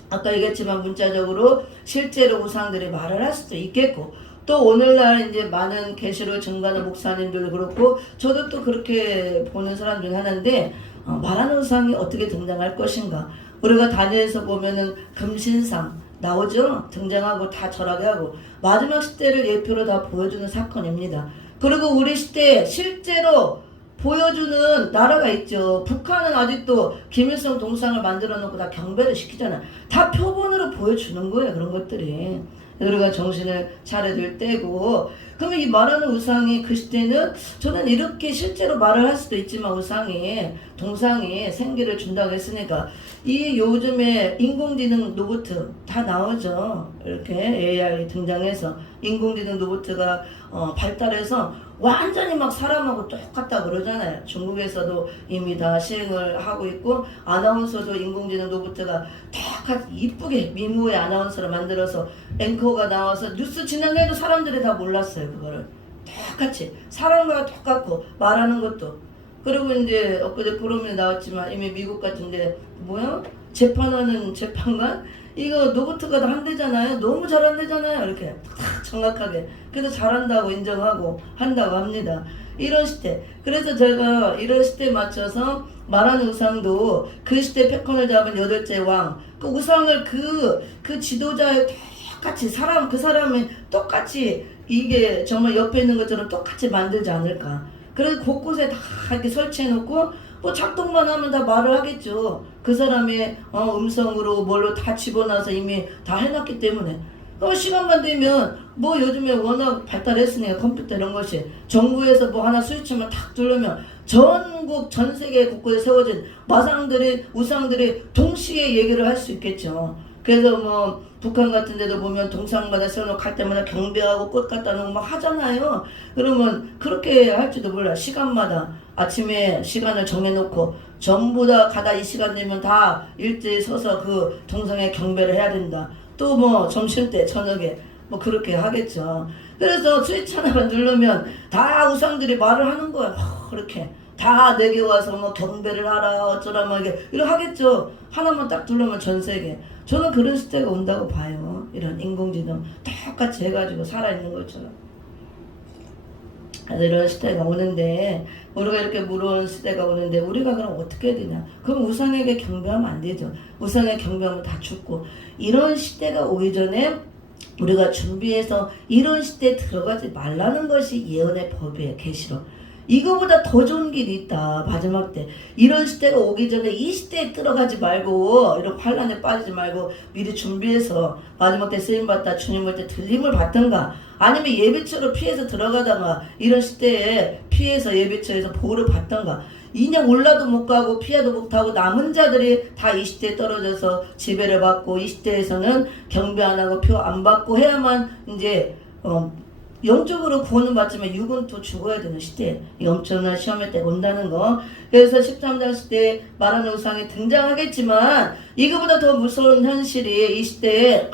아까 얘기했지만 문자적으로 실제로 우상들이 말을 할 수도 있겠고, 또 오늘날 이제 많은 계시로 증거하는 목사님들도 그렇고 저도 또 그렇게 보는 사람 중에 하나인데, 말하는 우상이 어떻게 등장할 것인가. 우리가 다니엘서 보면은 금신상 나오죠. 등장하고 다 절하게 하고 마지막 시대를 예표로 다 보여주는 사건입니다. 그리고 우리 시대에 실제로 보여주는 나라가 있죠. 북한은 아직도 김일성 동상을 만들어 놓고 다 경배를 시키잖아요. 다 표본으로 보여주는 거예요. 그런 것들이. 우리가 정신을 차려둘 때고, 그러면 이 말하는 우상이 그 시대는 저는 이렇게 실제로 말을 할 수도 있지만 우상이 동상이 생기를 준다고 했으니까, 이 요즘에 인공지능 로봇 다 나오죠. 이렇게 AI 등장해서 인공지능 로봇가 발달해서 완전히 막 사람하고 똑같다 그러잖아요. 중국에서도 이미 다 시행을 하고 있고, 아나운서도 인공지능 로봇가 똑같이 이쁘게 미모의 아나운서를 만들어서 앵커가 나와서 뉴스 진행해도 사람들이 다 몰랐어요. 그거를 똑같이 사람과 똑같고 말하는 것도. 그리고 이제 엊그제 프로그램에 나왔지만 이미 미국 같은데 뭐야? 재판하는 재판관? 이거 로봇가 다 한대잖아요. 너무 잘한대잖아요. 이렇게 딱 정확하게. 그래서 잘한다고 인정하고 한다고 합니다. 이런 시대. 그래서 제가 이런 시대에 맞춰서 말하는 우상도 그 시대 패권을 잡은 8째 왕, 그 우상을 그 지도자의 똑같이 그 사람이 똑같이 이게 정말 옆에 있는 것처럼 똑같이 만들지 않을까. 그래서 곳곳에 다 이렇게 설치해놓고 뭐 작동만 하면 다 말을 하겠죠. 그 사람의 음성으로 뭘로 다 집어넣어서 이미 다 해놨기 때문에. 시간만 되면 뭐 요즘에 워낙 발달했으니까 컴퓨터 이런 것이 정부에서 뭐 하나 스위치만 탁 누르면 전국 전 세계 곳곳에 세워진 마상들이 우상들이 동시에 얘기를 할 수 있겠죠. 그래서 뭐 북한 같은 데도 보면 동상마다 세워놓고 갈 때마다 경배하고 꽃 갖다 놓고 막 하잖아요. 그러면 그렇게 할지도 몰라. 시간마다 아침에 시간을 정해놓고 전부 다 가다 이 시간 되면 다 일제히 서서 그 동상에 경배를 해야 된다. 또 뭐 점심때 저녁에 뭐 그렇게 하겠죠. 그래서 스위치 하나만 누르면 다 우상들이 말을 하는 거야. 그렇게 다 내게 와서 뭐 경배를 하라 어쩌라 막 이렇게 하겠죠. 하나만 딱 누르면 전 세계. 저는 그런 시대가 온다고 봐요. 이런 인공지능 똑같이 해가지고 살아있는 것처럼. 이런 시대가 오는데, 우리가 이렇게 물어오는 시대가 오는데 우리가 그럼 어떻게 해야 되냐? 그럼 우상에게 경배하면 안 되죠. 우상에 경배하면 다 죽고. 이런 시대가 오기 전에 우리가 준비해서 이런 시대에 들어가지 말라는 것이 예언의 법이에요. 계시록. 이거보다 더 좋은 길이 있다. 마지막 때 이런 시대가 오기 전에 이 시대에 들어가지 말고, 이런 환란에 빠지지 말고 미리 준비해서 마지막 때 쓰임받다 주님 올 때 들림을 받든가, 아니면 예배처로 피해서 들어가다가 이런 시대에 피해서 예배처에서 보호를 받든가. 이냥 올라도 못 가고 피해도 못하고 남은 자들이 다 이 시대에 떨어져서 지배를 받고, 이 시대에서는 경배 안 하고 표 안 받고 해야만 이제 영적으로 구원은 받지만 육은 또 죽어야 되는 시대, 엄청난 시험의 때가 온다는 거. 그래서 13장 시대에 말하는 우상이 등장하겠지만 이거보다 더 무서운 현실이 이 시대에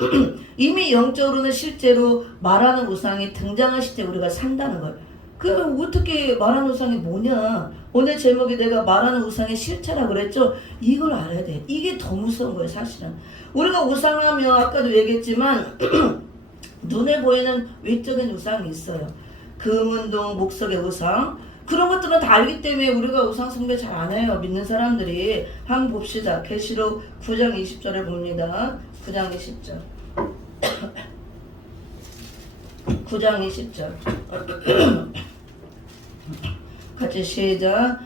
이미 영적으로는 실제로 말하는 우상이 등장한 시대에 우리가 산다는 걸. 그럼 어떻게 말하는 우상이 뭐냐? 오늘 제목이 내가 말하는 우상의 실체라고 그랬죠? 이걸 알아야 돼. 이게 더 무서운 거예요, 사실은. 우리가 우상하면 아까도 얘기했지만 눈에 보이는 외적인 우상이 있어요. 금은동, 목석의 우상. 그런 것들은 다 알기 때문에 우리가 우상 숭배 잘 안 해요. 믿는 사람들이. 한번 봅시다. 계시록 9장 20절에 봅니다. 9장 20절. 9장 20절. 같이 시작.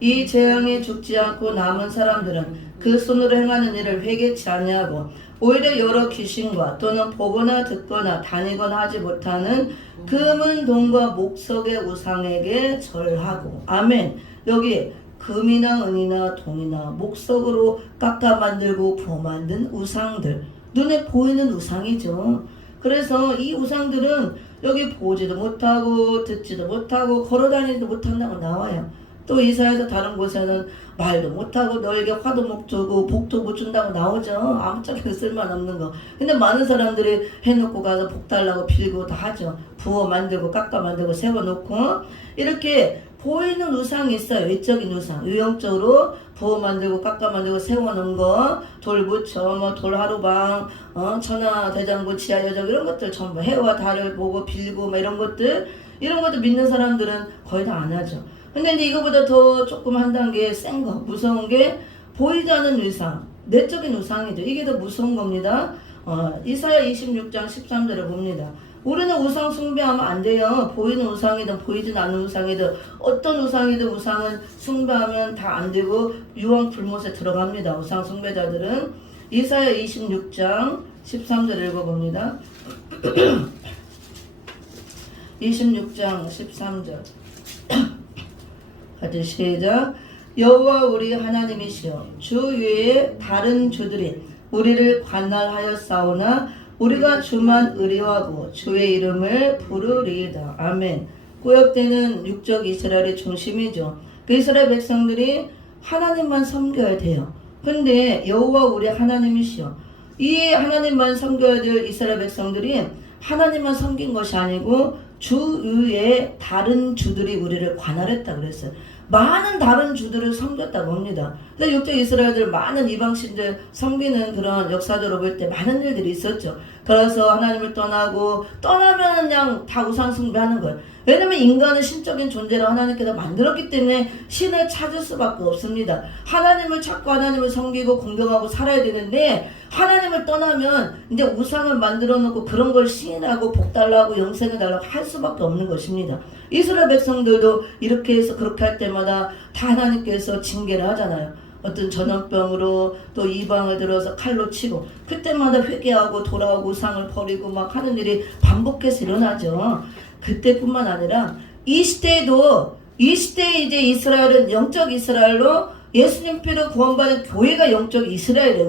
이 재앙에 죽지 않고 남은 사람들은 그 손으로 행하는 일을 회개치 아니하고 오히려 여러 귀신과 또는 보거나 듣거나 다니거나 하지 못하는 금은 동과 목석의 우상에게 절하고. 아멘. 여기 금이나 은이나 동이나 목석으로 깎아 만들고 부어 만든 우상들, 눈에 보이는 우상이죠. 그래서 이 우상들은 여기 보지도 못하고 듣지도 못하고 걸어다니지도 못한다고 나와요. 또 이사야서 다른 곳에는 말도 못하고 너에게 화도 못 주고 복도 못 준다고 나오죠. 아무짝에도 쓸만없는 거. 근데 많은 사람들이 해놓고 가서 복 달라고 빌고 다 하죠. 부어 만들고 깎아 만들고 세워놓고. 이렇게 보이는 우상이 있어요. 외적인 우상. 유형적으로 부어 만들고 깎아 만들고 세워놓은 거, 돌 부처, 뭐 돌 하루방, 천하 대장부 지하 여정 이런 것들 전부 해와 달을 보고 빌고 뭐 이런 것들 믿는 사람들은 거의 다 안 하죠. 근데 이제 이거보다 더 조금 한 단계 센 거, 무서운 게 보이지 않는 우상, 내적인 우상이죠. 이게 더 무서운 겁니다. 이사야 26장 13절을 봅니다. 우리는 우상 숭배하면 안 돼요. 보이는 우상이든 보이진 않는 우상이든 어떤 우상이든 우상은 숭배하면 다 안 되고 유황 불못에 들어갑니다. 우상 숭배자들은. 이사야 26장 13절 읽어봅니다. 26장 13절 같이 시작. 여호와 우리 하나님이시여, 주 외에 다른 주들이 우리를 관할하였사오나 우리가 주만 의뢰하고 주의 이름을 부르리이다. 아멘. 구약때는 육적 이스라엘의 중심이죠. 그 이스라엘 백성들이 하나님만 섬겨야 돼요. 근데 여호와 우리 하나님이시여, 이 하나님만 섬겨야 될 이스라엘 백성들이 하나님만 섬긴 것이 아니고 주 위에 다른 주들이 우리를 관할했다 그랬어요. 많은 다른 주들을 섬겼다고 합니다. 근데 육적 이스라엘들 많은 이방신들 섬기는 그런 역사적으로 볼 때 많은 일들이 있었죠. 그래서 하나님을 떠나면 그냥 다 우상 숭배하는 거예요. 왜냐면 인간은 신적인 존재로 하나님께서 만들었기 때문에 신을 찾을 수밖에 없습니다. 하나님을 찾고 하나님을 섬기고 공경하고 살아야 되는데, 하나님을 떠나면 이제 우상을 만들어 놓고 그런 걸 시인하고 복달라고 영생을 달라고 할 수밖에 없는 것입니다. 이스라엘 백성들도 이렇게 해서 그렇게 할 때마다 다 하나님께서 징계를 하잖아요. 어떤 전염병으로 또 이방을 들어서 칼로 치고, 그때마다 회개하고 돌아오고 우상을 버리고 막 하는 일이 반복해서 일어나죠. 그때뿐만 아니라 이 시대에 이제 이스라엘은 영적 이스라엘로 예수님 피로 구원받은 교회가 영적 이스라엘이에요.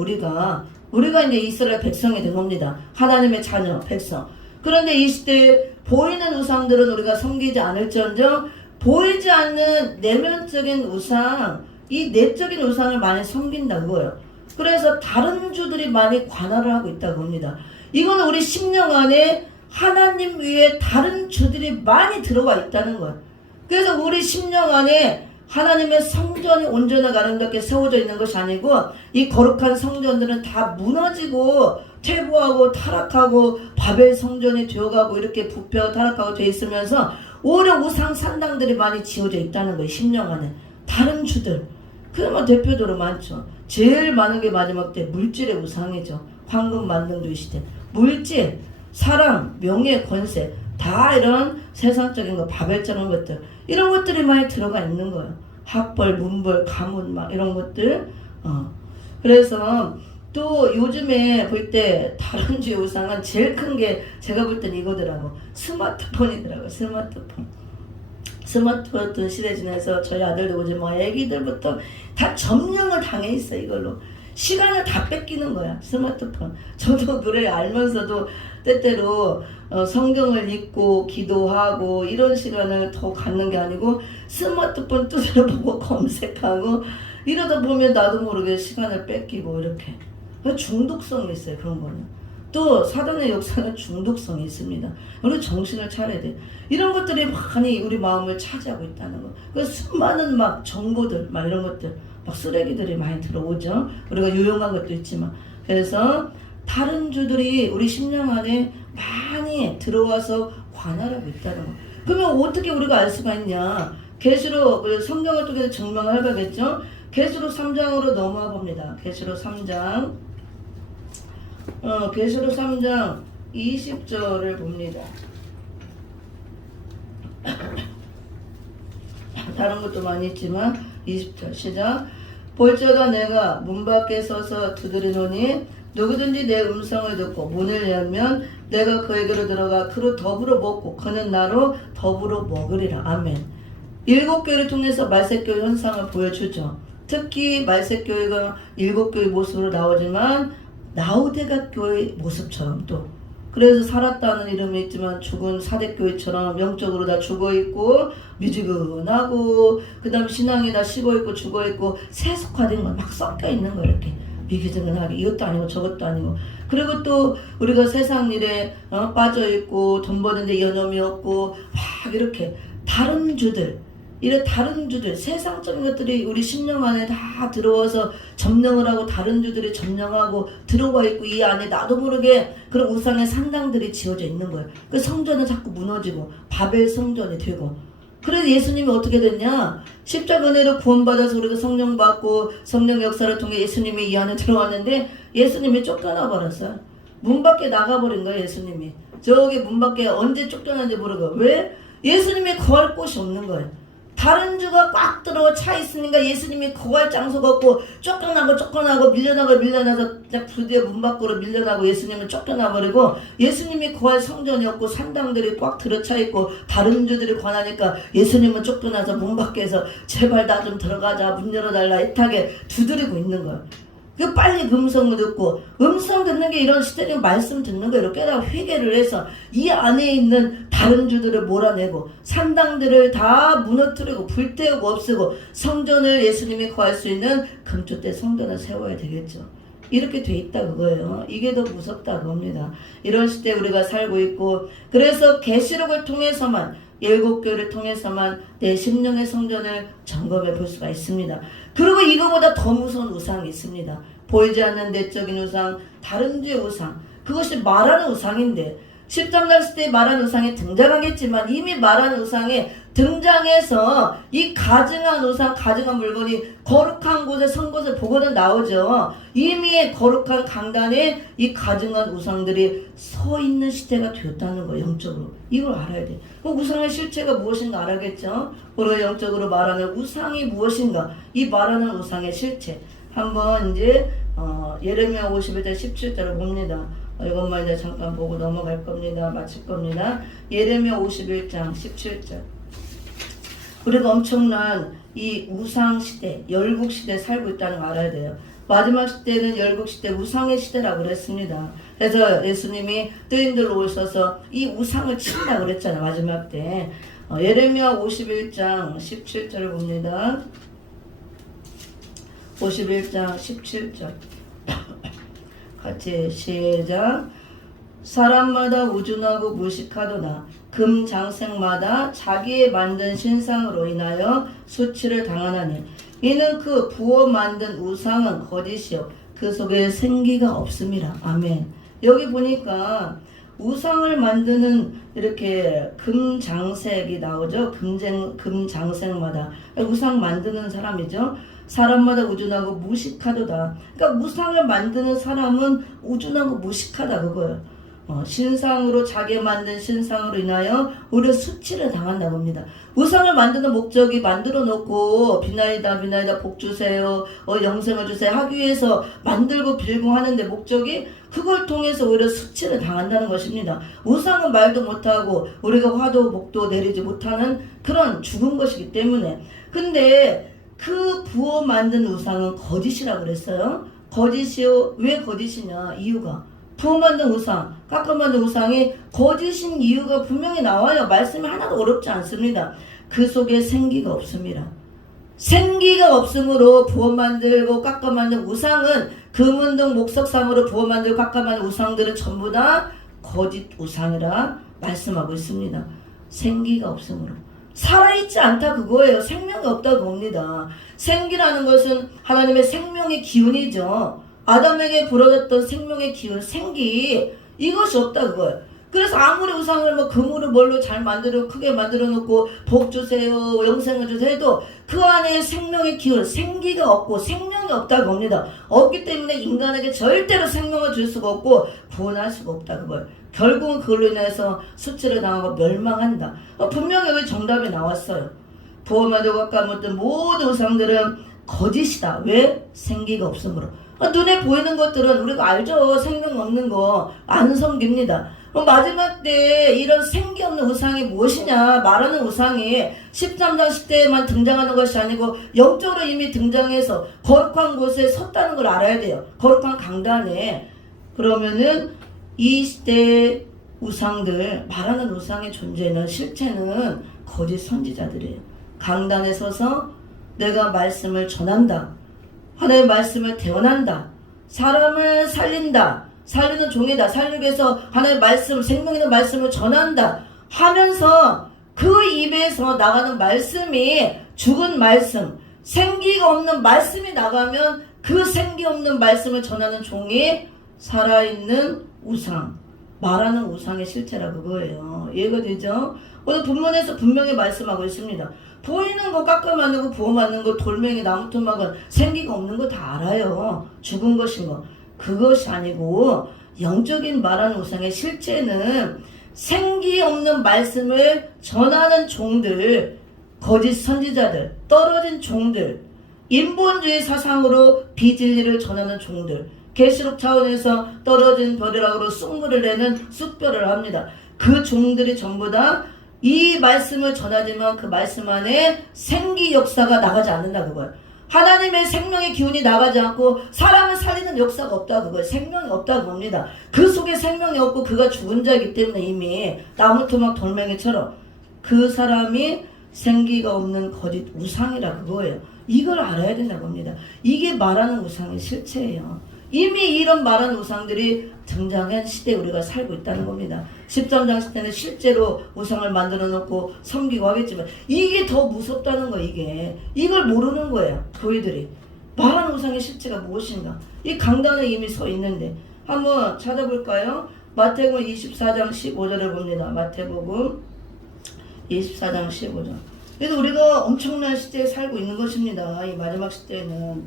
우리가 이제 이스라엘 백성이 된 겁니다. 하나님의 자녀 백성. 그런데 이 시대에 보이는 우상들은 우리가 섬기지 않을지언정 보이지 않는 내면적인 우상, 이 내적인 우상을 많이 섬긴다는 거예요. 그래서 다른 주들이 많이 관할을 하고 있다고 합니다. 이거는 우리 심령 안에 하나님 위에 다른 주들이 많이 들어와 있다는 거예요. 그래서 우리 심령 안에 하나님의 성전이 온전하게 아름답게 세워져 있는 것이 아니고 이 거룩한 성전들은 다 무너지고 퇴보하고 타락하고 바벨 성전이 되어가고 이렇게 부패하고 타락하고 돼 있으면서 오히려 우상 산당들이 많이 지어져 있다는 거예요. 심령 안에 다른 주들. 그러면 대표적으로 많죠. 제일 많은 게 마지막 때 물질의 우상이죠. 황금 만능주의 시대. 물질, 사랑, 명예, 권세 다 이런 세상적인 거, 바벨적인 것들 이런 것들이 많이 들어가 있는 거예요. 학벌, 문벌, 가문 막 이런 것들. 그래서 또 요즘에 볼 때 다른 주의 우상은 제일 큰 게 제가 볼 땐 이거더라고. 스마트폰이더라고. 스마트폰 시대 지나서 저희 아들도 오지 뭐 애기들부터 다 점령을 당해 있어. 이걸로 시간을 다 뺏기는 거야. 스마트폰. 저도 노래 알면서도 때때로 성경을 읽고 기도하고 이런 시간을 더 갖는 게 아니고 스마트폰 두드려보고 검색하고 이러다 보면 나도 모르게 시간을 뺏기고 이렇게 중독성이 있어요. 그런 거는 또 사단의 역사는 중독성이 있습니다. 우리 정신을 차려야 돼. 이런 것들이 많이 우리 마음을 차지하고 있다는 거. 그 수많은 막 정보들 막 이런 것들 막 쓰레기들이 많이 들어오죠. 우리가 유용한 것도 있지만 그래서 다른 주들이 우리 심령 안에 많이 들어와서 관할하고 있다는 거. 그러면 어떻게 우리가 알 수가 있냐? 계시록 성경을 통해서 증명을 해봐야겠죠. 계시록 3장으로 넘어가 봅니다. 계시록 3장 계시록 3장 20절을 봅니다. 다른 것도 많이 있지만 20절 시작. 볼저가 내가 문 밖에 서서 두드리노니 누구든지 내 음성을 듣고 문을 열면 내가 그에게로 들어가 그로 더불어 먹고 그는 나로 더불어 먹으리라. 아멘. 7교회를 통해서 말세교회 현상을 보여주죠. 특히 말세교회가 7교회 모습으로 나오지만 라오디게아 교회 모습처럼 또 그래서 살았다는 이름이 있지만 죽은 사대교회처럼 영적으로 다 죽어있고 미지근하고 그 다음 신앙이 다 식어있고 죽어있고 세속화된 건 막 섞여있는 거 이렇게 미지근하게 이것도 아니고 저것도 아니고 그리고 또 우리가 세상 일에 빠져있고 돈 버는데 연염이 없고 막 이렇게 다른 주들 이런 다른 주들 세상적인 것들이 우리 심령 안에 다 들어와서 점령을 하고 다른 주들이 점령하고 들어와 있고 이 안에 나도 모르게 그런 우상의 산당들이 지어져 있는 거예요. 그 성전은 자꾸 무너지고 바벨 성전이 되고 그래서 예수님이 어떻게 됐냐? 십자가 은혜로 구원받아서 우리가 성령 받고 성령 역사를 통해 예수님이 이 안에 들어왔는데 예수님이 쫓겨나 버렸어요. 문 밖에 나가버린 거예요. 예수님이 저기 문 밖에 언제 쫓겨난지 모르고 왜? 예수님이 거할 곳이 없는 거예요. 다른 주가 꽉 들어 차 있으니까 예수님이 거할 장소가 없고 쫓겨나고 밀려나서 드디어 문 밖으로 밀려나고 예수님은 쫓겨나버리고 예수님이 거할 성전이 없고 산당들이 꽉 들어차 있고 다른 주들이 관하니까 예수님은 쫓겨나서 문 밖에서 제발 나 좀 들어가자 문 열어달라 애타게 두드리고 있는 거예요. 그 빨리 음성을 듣고 음성 듣는 게 이런 시대는 말씀 듣는 거예요. 깨달아 회개를 해서 이 안에 있는 다른 주들을 몰아내고 산당들을 다 무너뜨리고 불태우고 없애고 성전을 예수님이 거할 수 있는 금토대 성전을 세워야 되겠죠. 이렇게 돼 있다 그거예요. 이게 더 무섭다 그겁니다. 이런 시대에 우리가 살고 있고 그래서 계시록을 통해서만 7교회를 통해서만 내 심령의 성전을 점검해 볼 수가 있습니다. 그리고 이거보다 더 무서운 우상이 있습니다. 보이지 않는 내적인 우상, 다른 주의 우상. 그것이 말하는 우상인데 10장날 시대에 말하는 우상이 등장하겠지만 이미 말하는 우상에 등장해서 이 가증한 우상, 가증한 물건이 거룩한 곳에 선 것을 보고는 나오죠. 이미 거룩한 강단에 이 가증한 우상들이 서 있는 시대가 되었다는 거예요. 영적으로. 이걸 알아야 돼. 그럼 우상의 실체가 무엇인가 알아야겠죠. 우리가 영적으로 말하는 우상이 무엇인가. 이 말하는 우상의 실체. 한번 이제 예레미야 51장 17절을 봅니다. 이것만 이제 잠깐 보고 넘어갈 겁니다. 마칠 겁니다. 예레미야 51장 17절. 우리가 엄청난 이 우상 시대, 열국 시대에 살고 있다는 걸 알아야 돼요. 마지막 시대는 열국 시대, 우상의 시대라고 그랬습니다. 그래서 예수님이 뜨인들로 오셔서 이 우상을 친다고 그랬잖아요. 마지막 때. 예레미야 51장 17절을 봅니다. 51장 17절. 같이 시작. 사람마다 우둔하고 무식하도다. 금장색마다 자기의 만든 신상으로 인하여 수치를 당하나니 이는 그 부어 만든 우상은 거짓이요 그 속에 생기가 없음이라. 아멘. 여기 보니까 우상을 만드는 이렇게 금장색이 나오죠. 금장색마다 우상 만드는 사람이죠. 사람마다 우둔하고 무식하도다. 그러니까 우상을 만드는 사람은 우둔하고 무식하다 그거예요. 신상으로 자기 만든 신상으로 인하여 오히려 수치를 당한다고 합니다. 우상을 만드는 목적이 만들어 놓고 비나이다 복 주세요, 영생을 주세요 하기 위해서 만들고 빌고 하는데 목적이 그걸 통해서 오히려 수치를 당한다는 것입니다. 우상은 말도 못하고 우리가 화도 복도 내리지 못하는 그런 죽은 것이기 때문에. 근데 그 부어 만든 우상은 거짓이라고 그랬어요. 거짓이요. 왜 거짓이냐 이유가 부어 만든 우상, 깎아 만든 우상이 거짓인 이유가 분명히 나와요. 말씀이 하나도 어렵지 않습니다. 그 속에 생기가 없습니다. 생기가 없으므로 부어 만들고 깎아 만든 우상은 금은등 목석상으로 부어 만들고 깎아 만든 우상들은 전부 다 거짓 우상이라 말씀하고 있습니다. 생기가 없으므로. 살아있지 않다 그거예요. 생명이 없다 그겁니다. 생기라는 것은 하나님의 생명의 기운이죠. 아담에게 불어졌던 생명의 기운, 생기 이것이 없다 그거예요. 그래서 아무리 우상을 뭐 금으로 뭘로 잘 만들어 크게 만들어 놓고 복 주세요, 영생을 주세요 해도 그 안에 생명의 기운, 생기가 없고 생명이 없다 그겁니다. 없기 때문에 인간에게 절대로 생명을 줄 수가 없고 구원할 수가 없다 그거예요. 결국은 그걸로 인해서 수치를 당하고 멸망한다. 분명히 여기 정답이 나왔어요. 부어만들고 깎아먹던 모든 우상들은 거짓이다. 왜? 생기가 없으므로. 눈에 보이는 것들은 우리가 알죠. 생명 없는 거 안 섬깁니다. 마지막 때에 이런 생기 없는 우상이 무엇이냐 말하는 우상이 13장 10대에만 등장하는 것이 아니고 영적으로 이미 등장해서 거룩한 곳에 섰다는 걸 알아야 돼요. 거룩한 강단에. 그러면은 이 시대의 우상들, 말하는 우상의 존재는 실체는 거짓 선지자들이에요. 강단에 서서 내가 말씀을 전한다. 하나님의 말씀을 대언한다. 사람을 살린다. 살리는 종이다. 살리기 위해서 하나님의 말씀, 생명 있는 말씀을 전한다. 하면서 그 입에서 나가는 말씀이 죽은 말씀, 생기가 없는 말씀이 나가면 그 생기 없는 말씀을 전하는 종이 살아있는 우상, 말하는 우상의 실체라 그거예요. 이해가 되죠? 오늘 본문에서 분명히 말씀하고 있습니다. 보이는 거 깎아 만들고 부어 만든 거 돌멩이 나무 토막은 생기가 없는 거 다 알아요. 죽은 것인 거. 그것이 아니고 영적인 말하는 우상의 실체는 생기 없는 말씀을 전하는 종들, 거짓 선지자들, 떨어진 종들, 인본주의 사상으로 비진리를 전하는 종들, 계시록 차원에서 떨어진 별이라고 쑥물을 내는 쑥별을 합니다. 그 종들이 전부 다 이 말씀을 전하지만 그 말씀 안에 생기 역사가 나가지 않는다 그거예요. 하나님의 생명의 기운이 나가지 않고 사람을 살리는 역사가 없다 그거예요. 생명이 없다 그겁니다. 그 속에 생명이 없고 그가 죽은 자이기 때문에 이미 나무 토막 돌멩이처럼 그 사람이 생기가 없는 거짓 우상이라 그거예요. 이걸 알아야 된다고 합니다. 이게 말하는 우상의 실체예요. 이미 이런 말하는 우상들이 등장한 시대에 우리가 살고 있다는 겁니다. 13장 시대는 실제로 우상을 만들어 놓고 섬기고 하겠지만 이게 더 무섭다는 거. 이걸 모르는 거예요. 교회들이 말하는 우상의 실체가 무엇인가. 이 강단에 이미 서 있는데 한번 찾아볼까요? 마태복음 24장 15절을 봅니다. 마태복음 24장 15절. 그래서 우리가 엄청난 시대에 살고 있는 것입니다. 이 마지막 시대에는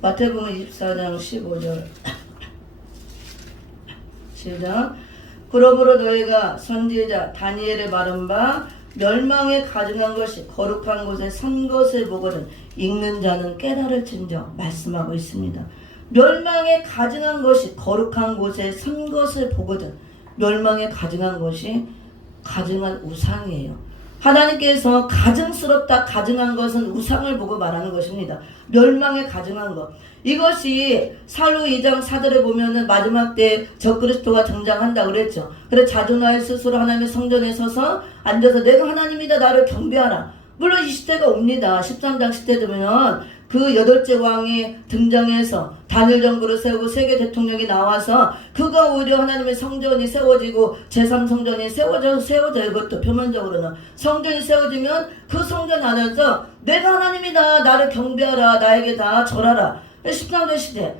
마태복음 24장 15절 시작. 그러므로 너희가 선지자 다니엘의 말한 바 멸망에 가증한 것이 거룩한 곳에 선 것을 보거든 읽는 자는 깨달을진저 말씀하고 있습니다. 멸망에 가증한 것이 거룩한 곳에 선 것을 보거든. 멸망에 가증한 것이 가증한 우상이에요. 하나님께서 가증스럽다 가증한 것은 우상을 보고 말하는 것입니다. 멸망에 가증한 것. 이것이 살로 2장 4절에 보면은 마지막 때 적그리스도가 등장한다 그랬죠. 그래서 자존하여 스스로 하나님의 성전에 서서 앉아서 내가 하나님이다 나를 경배하라. 물론 이 시대가 옵니다. 13장 시대 되면 그 여덟째 왕이 등장해서 단일 정부를 세우고 세계 대통령이 나와서 그가 오히려 하나님의 성전이 세워지고 제3성전이 세워져 이것도 표면적으로는 성전이 세워지면 그 성전 안에서 내가 하나님이다 나를 경배하라 나에게 다 절하라 13대 시대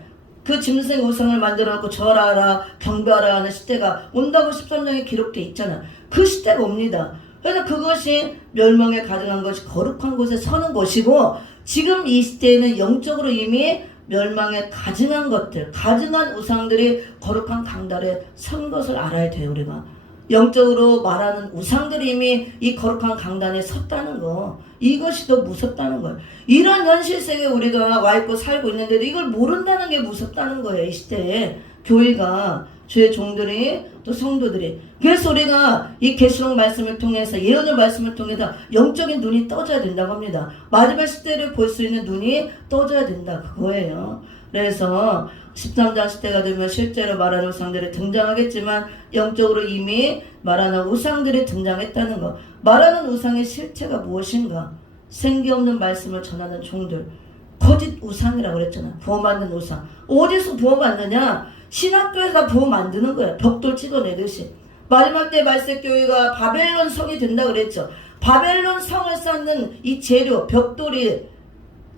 그 짐승 우상을 만들어 놓고 절하라 경배하라 하는 시대가 온다고 13장에 기록되어 있잖아. 그 시대가 옵니다. 그래서 그것이 멸망에 가증한 것이 거룩한 곳에 서는 곳이고 지금 이 시대에는 영적으로 이미 멸망에 가증한 것들, 가증한 우상들이 거룩한 강단에 선 것을 알아야 돼요. 우리가 영적으로 말하는 우상들이 이미 이 거룩한 강단에 섰다는 거, 이것이 더 무섭다는 거예요. 이런 현실 세계에 우리가 와 있고 살고 있는데도 이걸 모른다는 게 무섭다는 거예요. 이 시대에 교회가, 주의 종들이, 또 성도들이. 그래서 우리가 이 계시록 말씀을 통해서, 예언의 말씀을 통해서 영적인 눈이 떠져야 된다고 합니다. 마지막 시대를 볼 수 있는 눈이 떠져야 된다, 그거예요. 그래서 13장 시대가 되면 실제로 말하는 우상들이 등장하겠지만 영적으로 이미 말하는 우상들이 등장했다는 것. 말하는 우상의 실체가 무엇인가? 생기 없는 말씀을 전하는 종들. 거짓 우상이라고 그랬잖아. 부어 만든 우상. 어디서 부어 만드냐? 신학교에서 부어 만드는 거야. 벽돌 찍어내듯이. 마지막 때 말세교회가 바벨론 성이 된다 그랬죠. 바벨론 성을 쌓는 이 재료, 벽돌이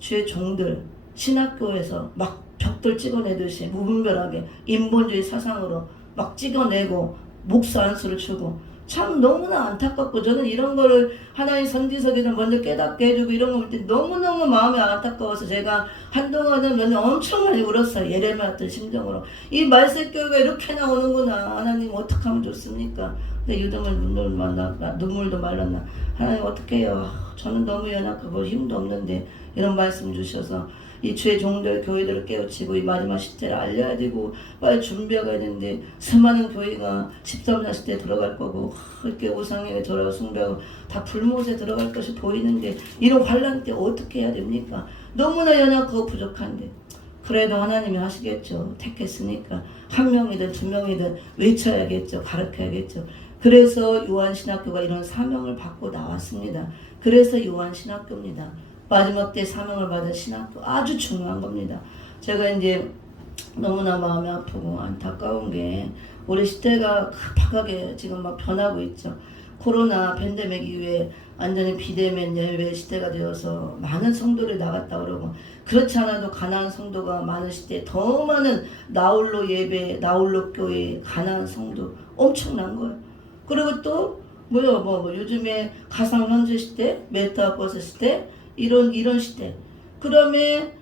주의 종들, 신학교에서 막 벽돌 찍어내듯이 무분별하게 인본주의 사상으로 막 찍어내고 목사 안수를 주고 참 너무나 안타깝고 저는 이런 거를 하나님 선지서기를 먼저 깨닫게 해주고 이런 거 볼 때 너무너무 마음이 안타까워서 제가 한동안은 엄청 많이 울었어요. 예레미야 같은 심정으로. 이 말세교회가 이렇게 나오는구나. 하나님 어떻게 하면 좋습니까? 근데 유등을 눈물도 말랐나. 하나님 어떻게 해요? 저는 너무 연약하고 힘도 없는데 이런 말씀 주셔서 이 주의 종들 교회들을 깨우치고 이 마지막 시대를 알려야 되고 빨리 준비해야 되는데 수많은 교회가 13년 시대에 들어갈 거고 이렇게 우상에게 절하고 숭배하고 다 불못에 들어갈 것이 보이는데 이런 환란 때 어떻게 해야 됩니까? 너무나 연약하고 부족한데 그래도 하나님이 하시겠죠. 택했으니까 한 명이든 두 명이든 외쳐야겠죠. 가르쳐야겠죠. 그래서 요한신학교가 이런 사명을 받고 나왔습니다. 그래서 요한신학교입니다. 마지막 때 사명을 받은 신학교 아주 중요한 겁니다. 제가 이제 너무나 마음이 아프고 안타까운 게 우리 시대가 급하게 지금 막 변하고 있죠. 코로나 팬데믹 이후에 완전히 비대면 예배 시대가 되어서 많은 성도들이 나갔다 그러고 그렇지 않아도 가난한 성도가 많은 시대에 더 많은 나홀로 예배, 나홀로 교회, 가난한 성도 엄청난 거예요. 그리고 또 요즘에 가상현실 시대, 메타버스 시대 이런 시대. 그다음에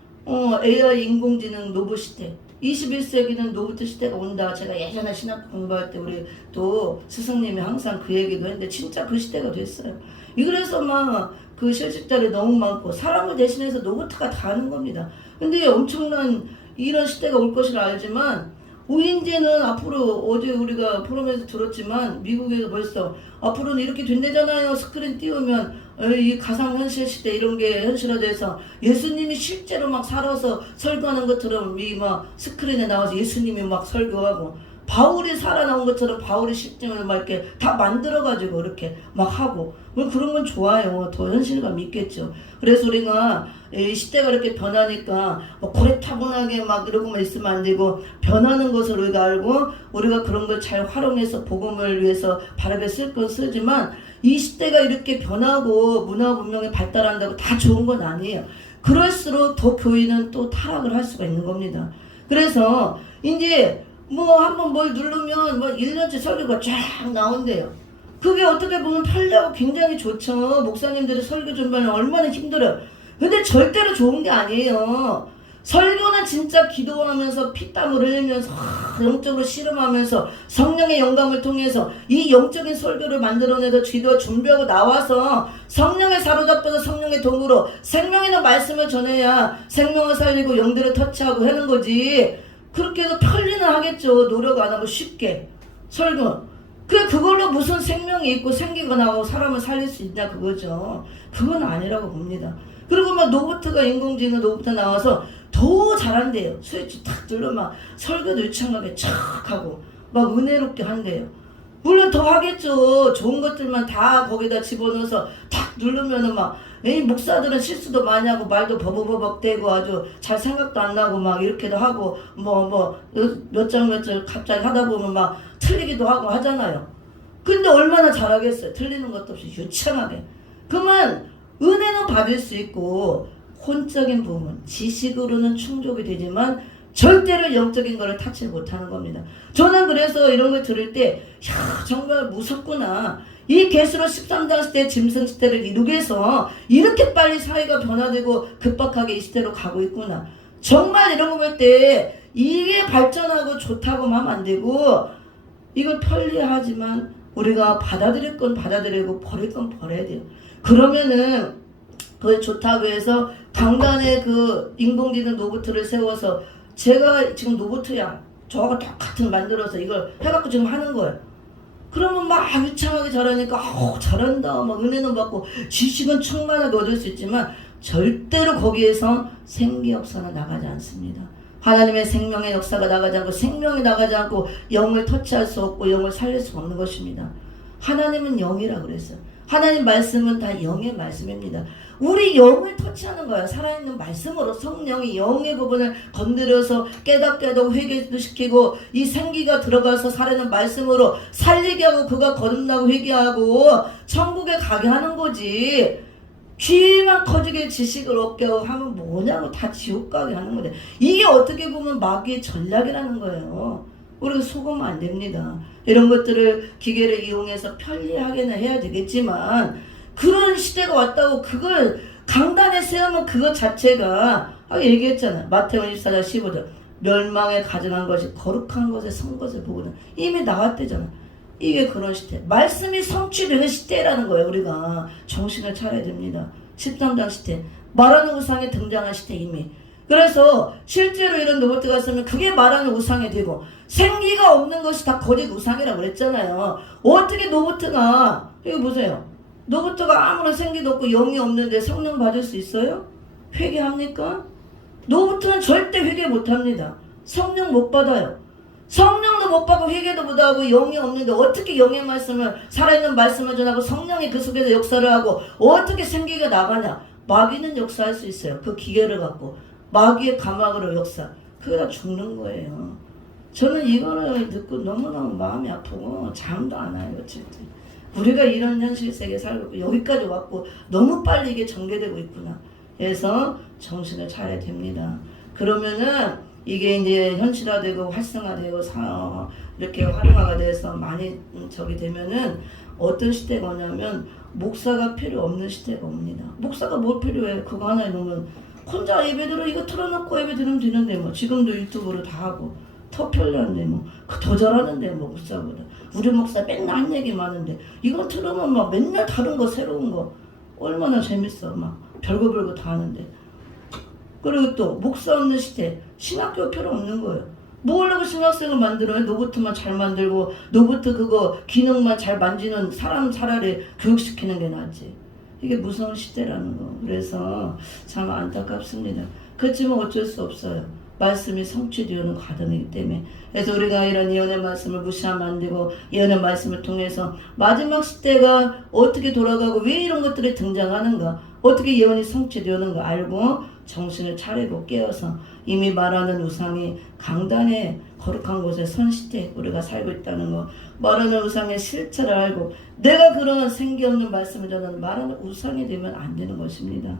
AI 인공지능 로봇 시대. 21세기는 로봇 시대가 온다. 제가 예전에 신학 공부할 때 우리 또 스승님이 항상 그 얘기도 했는데 진짜 그 시대가 됐어요. 그래서 막 그 실직자들이 너무 많고 사람을 대신해서 로봇가 다 하는 겁니다. 근데 엄청난 이런 시대가 올 것을 알지만 이제는 앞으로 어제 우리가 포럼에서 들었지만 미국에서 벌써 앞으로는 이렇게 된대잖아요. 스크린 띄우면 이 가상현실 시대 이런 게 현실화돼서 예수님이 실제로 막 살아서 설교하는 것처럼 이 막 스크린에 나와서 예수님이 막 설교하고 바울이 살아나온 것처럼 바울이 실증을 막 이렇게 다 만들어가지고 이렇게 막 하고 그런 건 좋아요. 더 현실감 있겠죠. 그래서 우리가 이 시대가 이렇게 변하니까 고래타분하게 막 이러고만 있으면 안 되고 변하는 것을 우리가 알고 우리가 그런 걸 잘 활용해서 복음을 위해서 바르게 쓸 건 쓰지만 이 시대가 이렇게 변하고 문화 문명이 발달한다고 다 좋은 건 아니에요. 그럴수록 더 교회는 또 타락을 할 수가 있는 겁니다. 그래서 이제 한번 뭘 누르면 1년치 설교가 쫙 나온대요. 그게 어떻게 보면 편리하고 굉장히 좋죠. 목사님들이 설교 준비하면 얼마나 힘들어요. 근데 절대로 좋은 게 아니에요. 설교는 진짜 기도하면서 피땀을 흘리면서 영적으로 씨름하면서 성령의 영감을 통해서 이 영적인 설교를 만들어내서 기도 준비하고 나와서 성령에 사로잡혀서 성령의 도구로 생명 있는 말씀을 전해야 생명을 살리고 영들을 터치하고 하는 거지. 그렇게 해서 편리는 하겠죠. 노력 안 하고 쉽게 설교. 그걸로 무슨 생명이 있고 생기가 나고 사람을 살릴 수 있냐 그거죠. 그건 아니라고 봅니다. 그리고 로봇가 인공지능 로봇 나와서 더 잘한대요. 스위치 탁 눌러면 설교도 유창하게 촥 하고 막 은혜롭게 한대요. 물론 더 하겠죠. 좋은 것들만 다 거기다 집어넣어서 탁 누르면은 막, 이 목사들은 실수도 많이 하고 말도 버벅버벅대고 아주 잘 생각도 안 나고 막 이렇게도 하고 몇 장 갑자기 하다 보면 막 틀리기도 하고 하잖아요. 근데 얼마나 잘하겠어요. 틀리는 것도 없이 유창하게. 그러면 은혜는 받을 수 있고 혼적인 부분, 지식으로는 충족이 되지만 절대로 영적인 거를 타치 못하는 겁니다. 저는 그래서 이런 걸 들을 때 정말 무섭구나. 이 계시록 13장 시대 짐승 시대를 이루기 위해서 이렇게 빨리 사회가 변화되고 급박하게 이 시대로 가고 있구나. 정말 이런 거 볼 때 이게 발전하고 좋다고 하면 안 되고 이걸 편리하지만 우리가 받아들일 건 받아들이고 버릴 건 버려야 돼요. 그러면은 그게 좋다고 해서 강단에 그 인공지능 로봇을 세워서 제가 지금 로봇이야. 저하고 똑같은 만들어서 이걸 해갖고 지금 하는 거예요. 그러면 막 유창하게 잘하니까 잘한다. 막 은혜는 받고 지식은 충만하게 얻을 수 있지만 절대로 거기에서 생기 역사는 나가지 않습니다. 하나님의 생명의 역사가 나가지 않고 생명이 나가지 않고 영을 터치할 수 없고 영을 살릴 수 없는 것입니다. 하나님은 영이라 그랬어요. 하나님 말씀은 다 영의 말씀입니다. 우리 영을 터치하는 거야. 살아있는 말씀으로 성령이 영의 부분을 건드려서 깨닫게 하고 회개도 시키고 이 생기가 들어가서 살아있는 말씀으로 살리게 하고 그가 거듭나고 회개하고 천국에 가게 하는 거지. 귀만 커지게 지식을 얻게 하고 하면 뭐냐고 다 지옥 가게 하는 건데 이게 어떻게 보면 마귀의 전략이라는 거예요. 우리가 속으면 안 됩니다. 이런 것들을 기계를 이용해서 편리하게는 해야 되겠지만 그런 시대가 왔다고 그걸 강단에 세우면 그것 자체가 얘기했잖아요. 마태복음 24장 15절 멸망에 가증한 것이 거룩한 것에 선 것을 보거든. 이미 나왔대잖아. 이게 그런 시대. 말씀이 성취되는 시대라는 거예요. 우리가 정신을 차려야 됩니다. 13장 시대. 말하는 우상이 등장한 시대 이미. 그래서 실제로 이런 로봇가 쓰면 그게 말하는 우상이 되고 생기가 없는 것이 다 거짓 우상이라고 그랬잖아요. 어떻게 로봇가 이거 보세요. 로봇가 아무런 생기도 없고 영이 없는데 성령 받을 수 있어요? 회개합니까? 로봇은 절대 회개 못합니다. 성령 못 받아요. 성령도 못 받고 회개도 못하고 영이 없는데 어떻게 영의 말씀을 살아있는 말씀을 전하고 성령이 그 속에서 역사를 하고 어떻게 생기가 나가냐. 마귀는 역사할 수 있어요. 그 기계를 갖고 마귀의 감각으로 역사. 그게 다 죽는 거예요. 저는 이거를 듣고 너무너무 마음이 아프고 잠도 안 와요. 어쨌든 우리가 이런 현실 세계에 살고 있고 여기까지 왔고 너무 빨리 이게 전개되고 있구나. 그래서 정신을 차려야 됩니다. 그러면은 이게 이제 현실화되고 활성화되고 이렇게 활용화가 돼서 많이 저기 되면은 어떤 시대가 오냐면 목사가 필요 없는 시대가 옵니다. 목사가 뭘 필요해? 그거 하나에 놓으면 혼자 예배드려 이거 틀어놓고 예배드리면 되는데 뭐 지금도 유튜브로 다 하고 더 편리한데 뭐 더 잘하는데 뭐 목사보다 우리 목사 맨날 한 얘기 많은데 이거 틀으면 막 맨날 다른 거 새로운 거 얼마나 재밌어. 막 별거 다 하는데. 그리고 또 목사 없는 시대 신학교 필요 없는 거예요. 뭐 하려고 신학생을 만들어요? 로봇만 잘 만들고 로봇 그거 기능만 잘 만지는 사람 차라리 교육시키는 게 낫지. 이게 무서운 시대라는 거. 그래서 참 안타깝습니다. 그렇지만 어쩔 수 없어요. 말씀이 성취되는 과정이기 때문에. 그래서 우리가 이런 예언의 말씀을 무시하면 안 되고 예언의 말씀을 통해서 마지막 시대가 어떻게 돌아가고 왜 이런 것들이 등장하는가, 어떻게 예언이 성취되는가 알고 정신을 차리고 깨어서 이미 말하는 우상이 강단에 거룩한 곳에 선 시대 우리가 살고 있다는 거, 말하는 우상의 실체를 알고 내가 그런 생기 없는 말씀을 전하는 말하는 우상이 되면 안 되는 것입니다.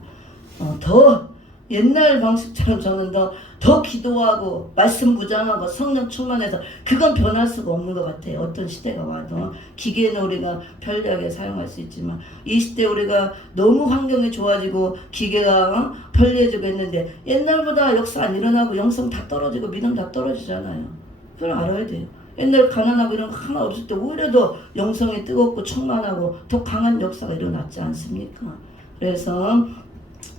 더 옛날 방식처럼 저는 더 기도하고 말씀 무장하고 성령 충만해서 그건 변할 수가 없는 것 같아요. 어떤 시대가 와도 기계는 우리가 편리하게 사용할 수 있지만 이 시대 우리가 너무 환경이 좋아지고 기계가 편리해지고 했는데 옛날보다 역사 안 일어나고 영성 다 떨어지고 믿음 다 떨어지잖아요. 그걸 알아야 돼요. 옛날 가난하고 이런 거 하나 없을 때 오히려 더 영성이 뜨겁고 충만하고 더 강한 역사가 일어났지 않습니까? 그래서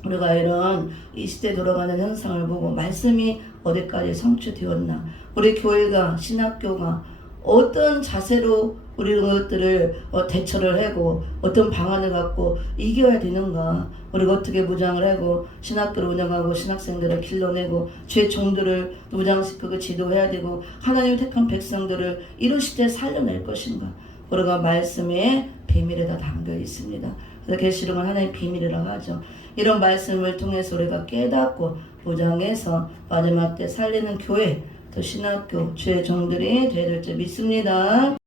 우리가 이런 이 시대에 돌아가는 현상을 보고 말씀이 어디까지 성취되었나, 우리 교회가 신학교가 어떤 자세로 우리 이런 것들을 대처를 하고 어떤 방안을 갖고 이겨야 되는가, 우리가 어떻게 무장을 하고 신학교를 운영하고 신학생들을 길러내고 죄 종들을 무장시키고 지도해야 되고 하나님 택한 백성들을 이런 시대에 살려낼 것인가. 우리가 말씀의 비밀에 다 담겨 있습니다. 그래서 계시록은 하나의 비밀이라고 하죠. 이런 말씀을 통해서 우리가 깨닫고 무장해서 마지막 때 살리는 교회, 또 신학교, 주의 종들이 되야 될 줄 믿습니다.